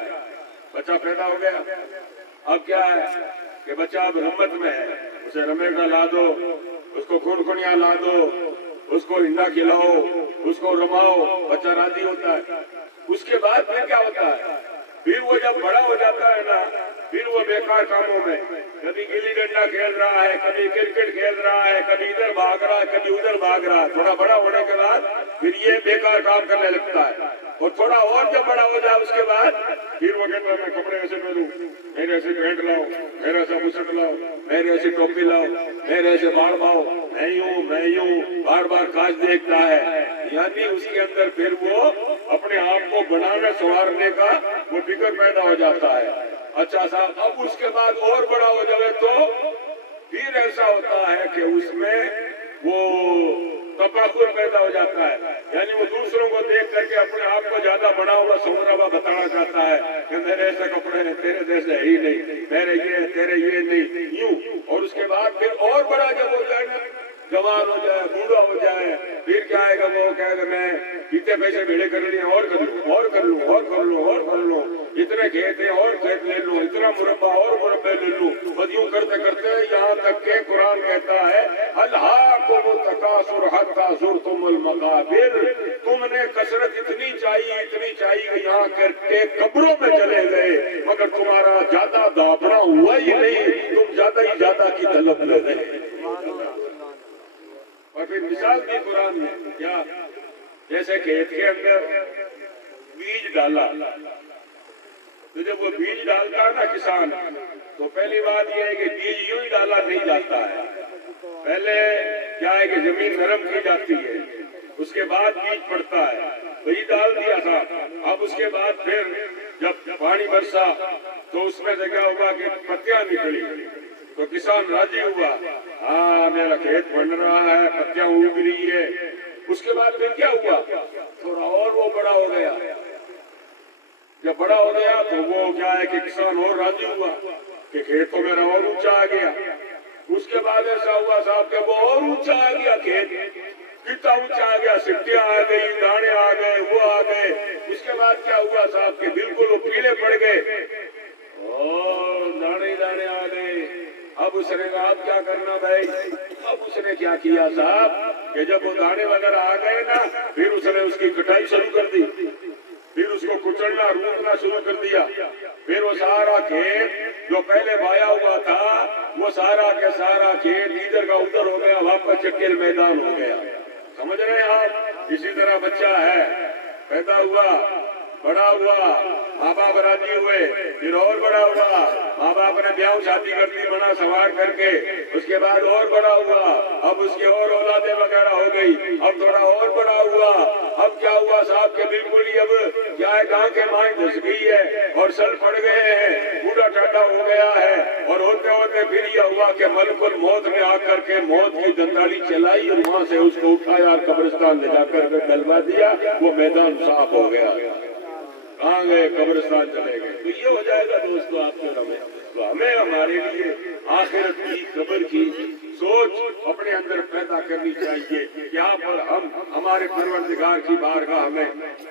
بچہ پیدا ہو گیا. اب کیا ہے کہ بچہ اب ہمت میں ہے، اسے رمے گا لا دو اس کو خونخنیاں لا دو، اس کو انڈا کھلاؤ، اس کو رماؤ، بچہ راضی ہوتا ہے۔ اس کے بعد پھر کیا ہوتا ہے؟ پھر وہ جب بڑا ہو جاتا ہے نا، پھر وہ بیکار کاموں میں، کبھی گلی ڈنڈا کھیل رہا ہے، کبھی کرکٹ کھیل رہا ہے، کبھی ادھر بھاگ رہا ہے، کبھی ادھر بھاگ رہا ہے۔ تھوڑا بڑا ہونے کے بعد پھر یہ بیکار کام کرنے لگتا ہے، اور تھوڑا اور جب بڑا ہو جائے اس کے بعد پھر وہ کہتا ہے میں کپڑے ایسے پہنوں، میرے ایسے پینٹ لاؤ، میرا ایسا بسٹ لاؤ، میرے ایسی ٹوپی لاؤ، میرے ایسے بال باؤ، میں یوں بار بار کاج دیکھتا ہے۔ یعنی اس کے اندر پھر وہ اپنے آپ کو بنانے سنوارنے کا وہ فکر پیدا ہو جاتا ہے۔ اچھا صاحب، اب اس کے بعد اور بڑا ہو جائے تو پھر ایسا ہوتا ہے کہ اس میں وہ تفاخر پیدا ہو جاتا ہے، یعنی وہ دوسروں کو دیکھ کر کے اپنے آپ کو زیادہ بڑا ہوا سمجھا ہوا بتانا چاہتا ہے کہ میرے ایسے کپڑے ہیں، تیرے جیسے ہی نہیں، میرے یہ تیرے یہ نہیں، یوں۔ اور اس کے بعد پھر اور بڑا جب ہو جائے نا، جوان ہو جائے، بوڑھا ہو جائے، پھر کیا آئے گا؟ وہ کہے گا میں اتنے پیسے بھیڑے کر لیے، اور کر لوں، اور کر لوں، اور کر لوں، اور کر لوں، اتنے کھیت ہیں اور کھیت لے لوں، اتنا مربع اور مربع لے لوں، بس یوں کرتے کرتے یہاں تک کہ قرآن کہتا ہے الہاکم التکاثر حتی زرتم المقابر، تم نے کثرت اتنی چاہیے کہ یہاں کر کے قبروں میں چلے گئے، مگر تمہارا زیادہ دابڑا ہوا ہی نہیں، تم زیادہ ہی زیادہ کی طلب لے گئے۔ اور پھر مثال دی قرآن میں کیا؟ جیسے کھیت کے اندر بیج ڈالا، تو جب وہ بیج ڈالتا ہے نا کسان، تو پہلی بات یہ ہے کہ بیج یوں ہی ڈالا نہیں جاتا ہے، پہلے کیا ہے کہ زمین نرم کی جاتی ہے، اس کے بعد بیج پڑتا ہے، بیج ڈال دیا تھا، اب اس کے بعد پھر جب پانی برسا تو اس میں سے کیا ہوا کہ پتیاں نکلی، تو کسان راضی ہوا، ہاں میرا کھیت بن رہا ہے، پتیاں اگ رہی ہے۔ اس کے بعد پھر کیا ہوا؟ تھوڑا اور وہ بڑا ہو گیا، جب بڑا ہو گیا تو وہ کیا ہے کہ کسان اور راضی ہوا کہ کھیت تو میرا اور اونچا آ گیا۔ اس کے بعد ایسا ہوا صاحب کہ وہ اور اونچا آ گیا، کھیت کتنا اونچا آ گیا، سٹیاں آ گئی، دانے آ گئے، وہ آ گئے۔ اس کے بعد کیا ہوا صاحب کہ بالکل وہ پیلے پڑ گئے اور دانے دانے آ گئے۔ اب اس نے کہا اب کیا کرنا بھائی؟ اب اس نے کیا کیا صاحب کہ جب وہ دانے وغیرہ آ گئے نا، پھر اس نے اس کی کٹائی شروع کر دی، پھر اس کو کچلنا روٹنا شروع کر دیا، پھر وہ سارا کھیت جو پہلے بایا ہوا تھا وہ سارا کے سارا کھیت ادھر کا ادھر ہو گیا، واپس چکیل میدان ہو گیا۔ سمجھ رہے ہیں آپ؟ اسی طرح بچہ ہے، پیدا ہوا، بڑا ہوا، ماں باپ راضی ہوئے، پھر اور بڑا ہوا، ماں باپ نے بیاہ شادی کر دی بنا سوار کر کے، اس کے بعد اور بڑا ہوا، اب اس کی اور اولادیں وغیرہ ہو گئی، اب تھوڑا اور بڑا ہوا، اب کیا ہوا صاحب کہ بالکل ہی اب کیا ہے گاں کے مائیں گھس گئی ہے اور سل پڑ گئے ہیں، بوڑھا ٹھنڈا ہو گیا ہے، اور ہوتے ہوتے پھر یہ ہوا کہ ملک الموت نے آ کر کے موت کی دنداڑی چلائی اور وہاں سے اس کو اٹھایا اور قبرستان لے جا کر ڈلوا دیا، وہ میدان صاف ہو گیا۔ کہاں گئے؟ قبرستان چلے گئے۔ تو یہ ہو جائے گا دوستو آپ کے ہمیں، تو ہمیں ہمارے لیے آخرت کی قبر کی سوچ اپنے اندر پیدا کرنی چاہیے۔ یہاں پر ہم ہمارے پروردگار کی بارگاہ میں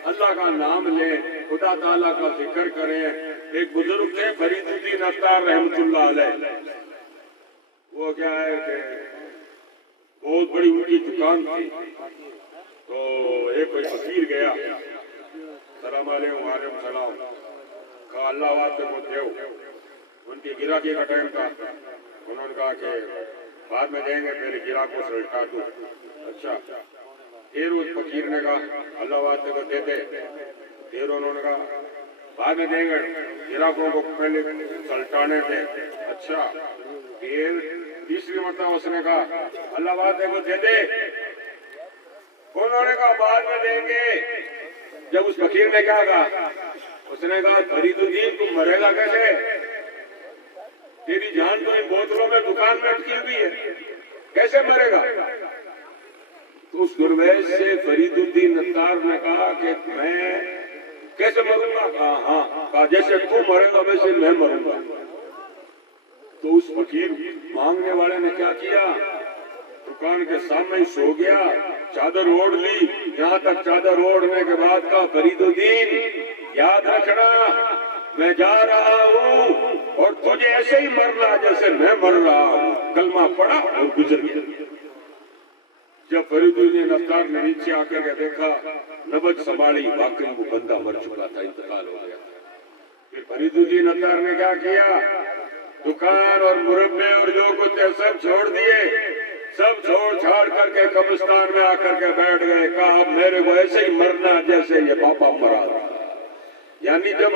اللہ کا نام لیں، خدا تعالیٰ کا ذکر کریں۔ ایک بزرگ تھے فرید الدین اتار رحمۃ اللہ علیہ، وہ کیا ہے کہ بہت بڑی ان کی دکان تھی، تو ایک کوئی فقیر گیا، السلام علیکم، وعلیکم السلام، کہا اللہ واسطے کو دیو، ان کی گراکی کا ٹائم تھا، انہوں نے کہا کہ بعد میں دیں گے، پہلے گراک کو سلٹا دوں۔ اچھا، پھر اس فقیر نے کہا اللہ واسطے کو دے دے، پھر انہوں نے کہا بعد میں دیں گے، گراکوں کو پہلے سلٹانے دے۔ اچھا، پھر تیسری مرتبہ اس نے کہا اللہ واسطے کو دے دے، انہوں نے کہا بعد میں دیں گے۔ جب اس فقیر نے کیا کہا، اس نے کہا فرید الدین تم مرے گا کیسے؟ تیری جان تو ان بوتلوں میں دکان میں اٹکی ہوئی ہے، کیسے مرے گا؟ تو اس درویش سے فرید الدین اتار نے کہا کہ میں کیسے مروں گا؟ کہا ہاں، کہا جیسے تو مرے گا ویسے میں مروں گا۔ تو اس فقیر مانگنے والے نے کیا کیا، دکان کے سامنے ہی سو گیا، چادر اوڑھ لی، یہاں تک چادر اوڑھنے کے بعد کہا فرید الدین یاد رکھنا میں جا رہا ہوں اور تجھے ایسے ہی مرنا جیسے میں مر رہا ہوں۔ کلمہ پڑھا اور گزر گیا۔ جب فریدالدین اتار نے نیچے آ کر کے دیکھا نبض سنبھالی، واقعی وہ بندہ مر چکا تھا، انتقال ہو گیا۔ پھر فریدالدین اتار نے کیا کیا؟ دکان اور مربے اور جو کچھ ہے سب چھوڑ دیے، سب چھوڑ چھاڑ کر کے قبرستان میں آ کر کے بیٹھ گئے۔ کہا اب میرے کو ایسے ہی مرنا جیسے یہ پاپا مرا تھا، یعنی جب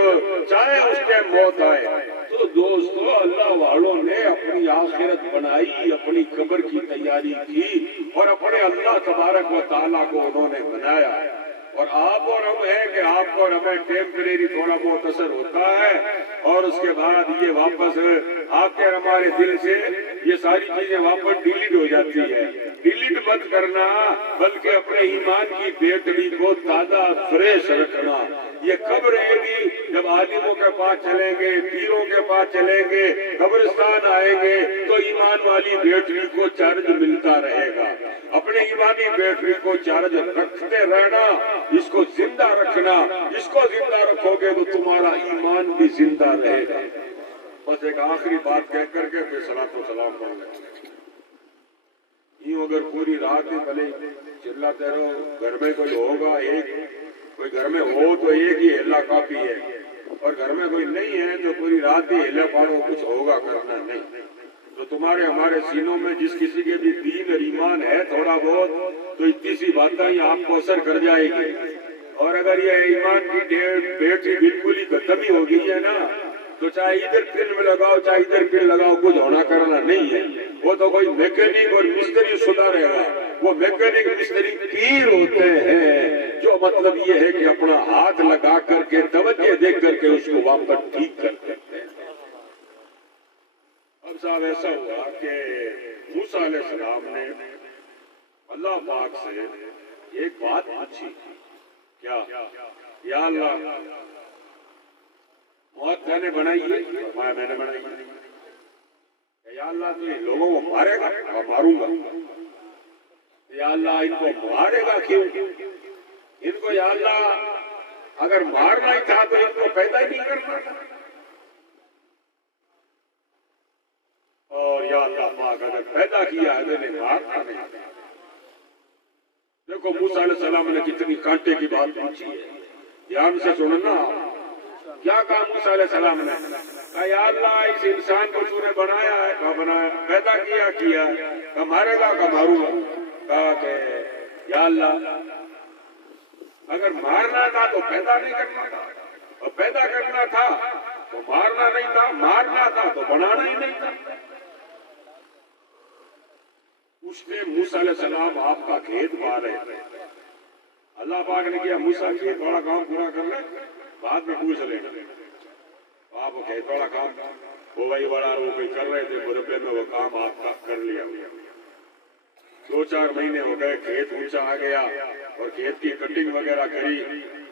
چاہے اس کے موت آئے۔ تو دوستو، اللہ والوں نے اپنی آخرت بنائی، اپنی قبر کی تیاری کی، اور اپنے اللہ تبارک و تعالیٰ کو انہوں نے بنایا۔ اور آپ اور ہم ہیں کہ آپ اور ہمیں ٹیمپریری تھوڑا بہت اثر ہوتا ہے، اور اس کے بعد یہ واپس آپ کے ہمارے دل سے یہ ساری چیزیں واپس ڈیلیٹ ہو جاتی ہے۔ ڈیلیٹ مت کرنا، بلکہ اپنے ایمان کی بیٹری کو تازہ فریش رکھنا۔ یہ کب رہے گی؟ جب عالموں کے پاس چلیں گے، پیروں کے پاس چلیں گے، قبرستان آئیں گے، تو ایمان والی بیٹری کو چارج ملتا رہے گا۔ اپنے ایمانی بیٹری کو چارج رکھتے رہنا، اس کو زندہ رکھنا۔ اس کو زندہ رکھو گے تو تمہارا ایمان بھی زندہ رہے گا۔ بس ایک آخری بات کہہ کر کے پھر صلاۃ و سلام پڑھ لیں۔ یوں اگر پوری رات ہی بھلے چلاتے رہو، گھر میں کوئی ہوگا ایک، کوئی گھر میں ہو تو ایک ہی ہلا کافی ہے، اور گھر میں کوئی نہیں ہے تو پوری رات ہی ہلا پاڑو، کچھ ہوگا کرنا نہیں۔ تو تمہارے ہمارے سینوں میں جس کسی کے بھی دین اور ایمان ہے تھوڑا بہت، تو اتنی سی باتیں ہی آپ کو اثر کر جائے گی۔ اور اگر یہ ایمان کی بیٹری بالکل ہی ختم ہی ہو گئی ہے نا، تو چاہے ادھر فلم لگاؤ چاہے ادھر فلم لگاؤ، کچھ ہونا کرنا نہیں ہے۔ وہ تو کوئی میکینک اور مستری سدھارے گا، وہ میکینک مستری پیر ہوتے ہیں، جو مطلب یہ ہے کہ اپنا ہاتھ لگا کر کے توجہ دے کر کے اس کو واپس ٹھیک کر دیتے ہیں۔ اب صاحب ایسا ہوا کہ موسیٰ علیہ السلام نے اللہ پاک سے ایک بات پوچھی، کیا؟ یا اللہ، موت میں نے بنائی ہے؟ فرمایا میں نے بنائی ہے۔ یا اللہ تو ان لوگوں کو مارے گا؟ ماروں گا۔ یا اللہ ان کو مارے گا کیوں؟ ان کو یا اللہ اگر مارنا ہی تھا تو ان کو پیدا ہی نہیں کرنا تھا، اور یا اللہ پاک اگر پیدا کیا ہے تو انہیں مارنا نہیں تھا۔ دیکھو موسیٰ علیہ السلام نے کتنی کانٹے کی بات پوچھی ہے، دھیان سے سننا۔ کیا کہا موسیٰ علیہ السلام نے؟ کہا یا اللہ اس انسان کو تو نے بنایا ہے؟ کہا بنایا۔ پیدا کیا؟ کیا۔ کہا مارے گا؟ کہا ماروں گا۔ کہا کہ یا اللہ اگر مارنا تھا تو پیدا نہیں کرنا تھا، اور پیدا کرنا تھا تو مارنا نہیں تھا، مارنا تھا تو بنانا ہی نہیں تھا۔ اس نے موسیٰ علیہ السلام آپ کا کھیت پا رہے تھے، اللہ پاک نے کیا موسیٰ کھیت والا کام پورا کر لے، بعد میں پوچھ لینا۔ آپ کھیت والا کام وہ وہی بڑا وہ کوئی کر رہے تھے مربے میں، وہ کام آپ کا کر لیا۔ 2-4 مہینے ہو گئے، کھیت اونچا آ گیا اور کھیت کی کٹنگ وغیرہ کری،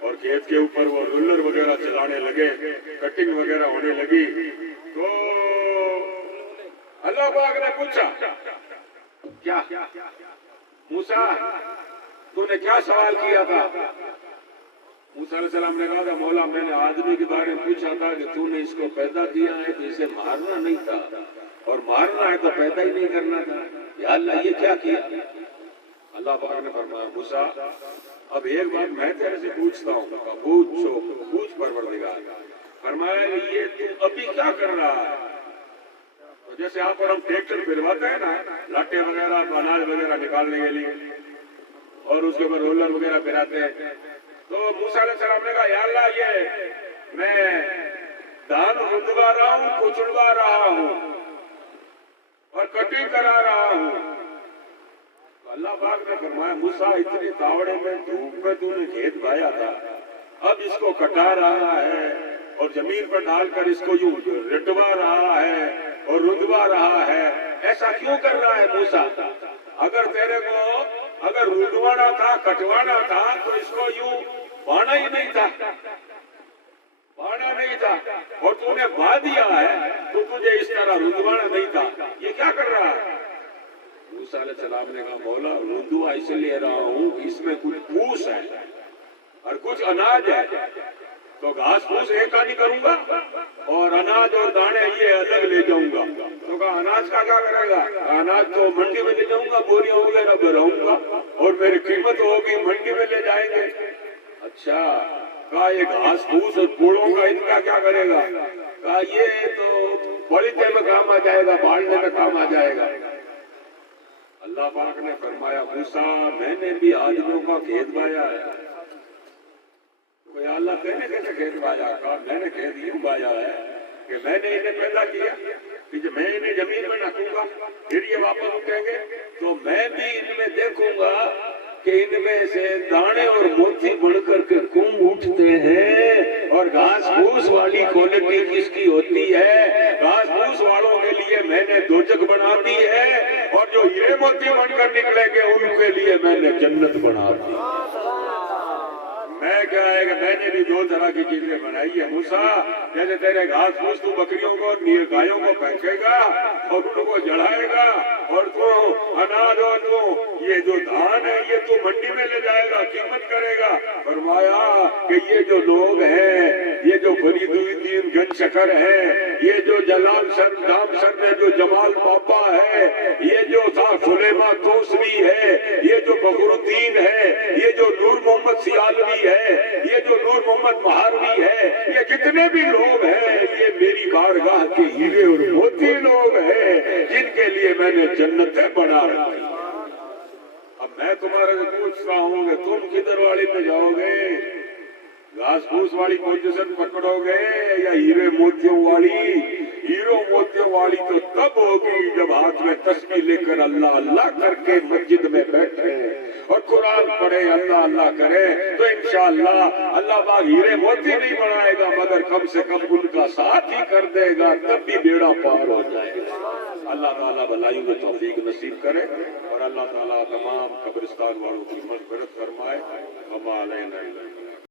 اور کھیت کے اوپر وہ رولر وغیرہ چلانے لگے، کٹنگ وغیرہ ہونے لگی۔ تو اللہ پاک نے پوچھا کیا موسیٰ تو نے کیا سوال کیا تھا؟ موسیٰ علیہ السلام نے کہا تھا مولا میں نے آدمی کے بارے میں پوچھا تھا کہ تو نے اس کو پیدا کیا ہے تو اسے مارنا نہیں تھا، اور مارنا ہے تو پیدا ہی نہیں کرنا تھا، یا اللہ یہ کیا کیا؟ اللہ پاک نے فرمایا موسیٰ اب ایک بات میں تیرے سے پوچھتا ہوں، پوچھ پروردگار۔ فرمایا یہ تو ابھی کیا کر رہا ہے؟ جیسے آپ اور ہم ٹریکٹر پھرواتے ہیں نا لاٹے وغیرہ اناج وغیرہ نکالنے کے لیے، اور اس کے اوپر رولر وغیرہ پھراتے ہیں، تو موسیٰ علیہ السلام نے کہا یا اللہ یہ میں دھان رندوا رہا ہوں، کچڑوا رہا ہوں اور کٹنگ کرا رہا ہوں۔ اللہ پاک نے فرمایا موسیٰ اتنے تاوڑے میں دھوپ میں تو نے کھیت بایا تھا، اب اس کو کٹا رہا ہے اور زمین پر ڈال کر اس کو یوں رٹوا رہا ہے اور رندوا رہا ہے، ایسا کیوں کر رہا ہے موسیٰ؟ اگر تیرے کو اگر رندوانا تھا کٹوانا تھا تو اس کو یوں بانا ہی نہیں تھا، بانا نہیں تھا، اور تو نے با دیا ہے تو تجھے اس طرح رندوانا نہیں تھا، یہ کیا کر رہا ہے؟ موسیٰ علیہ السلام نے کہا مولا رندوا اس لیے رہا ہوں کہ اس میں کچھ پھوس ہے اور کچھ اناج ہے، تو گھاس پھوس ایک آدھی کروں گا اور اناج اور دانے یہ الگ لے جاؤں گا. تو کہا اناج کا کیا کرے گا؟ اناج تو منڈی میں لے جاؤں گا، بوریاں وغیرہ بھراؤں گا اور میری قیمت ہوگی، منڈی میں لے جائیں گے. اچھا. کہا یہ گھاس پھوس اور کوڑوں کا ان کا کیا کرے گا؟ کہا یہ تو پولیتے میں کام آ جائے گا، باڑنے میں کام آ جائے گا. اللہ پاک نے فرمایا موسیٰ میں نے بھی آدمیوں کا کھیت بایا ہے. یا اللہ میں نے کیسے کھیت بایا؟ کہا میں نے کھیت یوں بایا ہے کہ میں نے انہیں پیدا کیا کہ جب میں انہیں زمین میں نکوں گا پھر یہ واپس اٹھیں گے تو میں بھی ان میں دیکھوں گا کہ ان میں سے دانے اور موتی بڑھ کر کے کم اٹھتے ہیں اور گھاس پھوس والی کوالٹی کس کی ہوتی ہے؟ گھاس پھوس والوں کے لیے میں نے دوزخ بنا دی ہے اور جو ہیرے موتی بن کر نکلیں گے ان کے لیے میں نے جنت بنا دی. میں کیا ہے کہ میں نے بھی دو طرح کی چیزیں بنائی ہے موسیٰ. جیسے تیرے گھاس پھوس تو بکریوں کو نیر گایوں کو پھینکے گا اور ان کو جڑائے گا اور تو اناج اور تو یہ جو دھان ہے یہ تو منڈی میں لے جائے گا، قیمت کرے گا. فرمایا کہ یہ جو لوگ ہیں، یہ جو فرید الدین گنج شکر ہے، یہ جو جلال سر دام سر میں جو جمال پاپا ہے، یہ جو تھا سلیمہ دوسری ہے، یہ جو فخر الدین ہے، یہ جو نور محمد سیالوی ہے، یہ جو نور محمد مہاروی ہے، یہ جتنے بھی لوگ ہیں یہ میری بارگاہ کے ہیرے اور موتی لوگ ہیں جن کے لیے میں نے جنتیں بنا رکھی. اب میں تمہارے سے پوچھ رہا ہوں کہ تم کدھر والی میں جاؤ گے؟ گھاس پھوس والی پوزیشن پکڑو گے یا ہیرے موتیوں والی؟ ہیرو موتیوں والی تو تب ہوگی جب ہاتھ میں تسبیح لے کر اللہ اللہ کر کے مسجد میں بیٹھے اور قرآن پڑھے، اللہ اللہ کرے تو انشاءاللہ اللہ پاک ہیرے موتی نہیں بنائے گا مگر کم سے کم ان کا ساتھ ہی کر دے گا، تب بھی بیڑا پار ہو جائے گا. اللہ تعالیٰ بھلائیوں میں توفیق نصیب کرے اور اللہ تعالیٰ تمام قبرستان والوں کی مغفرت فرمائے. وما علینا الا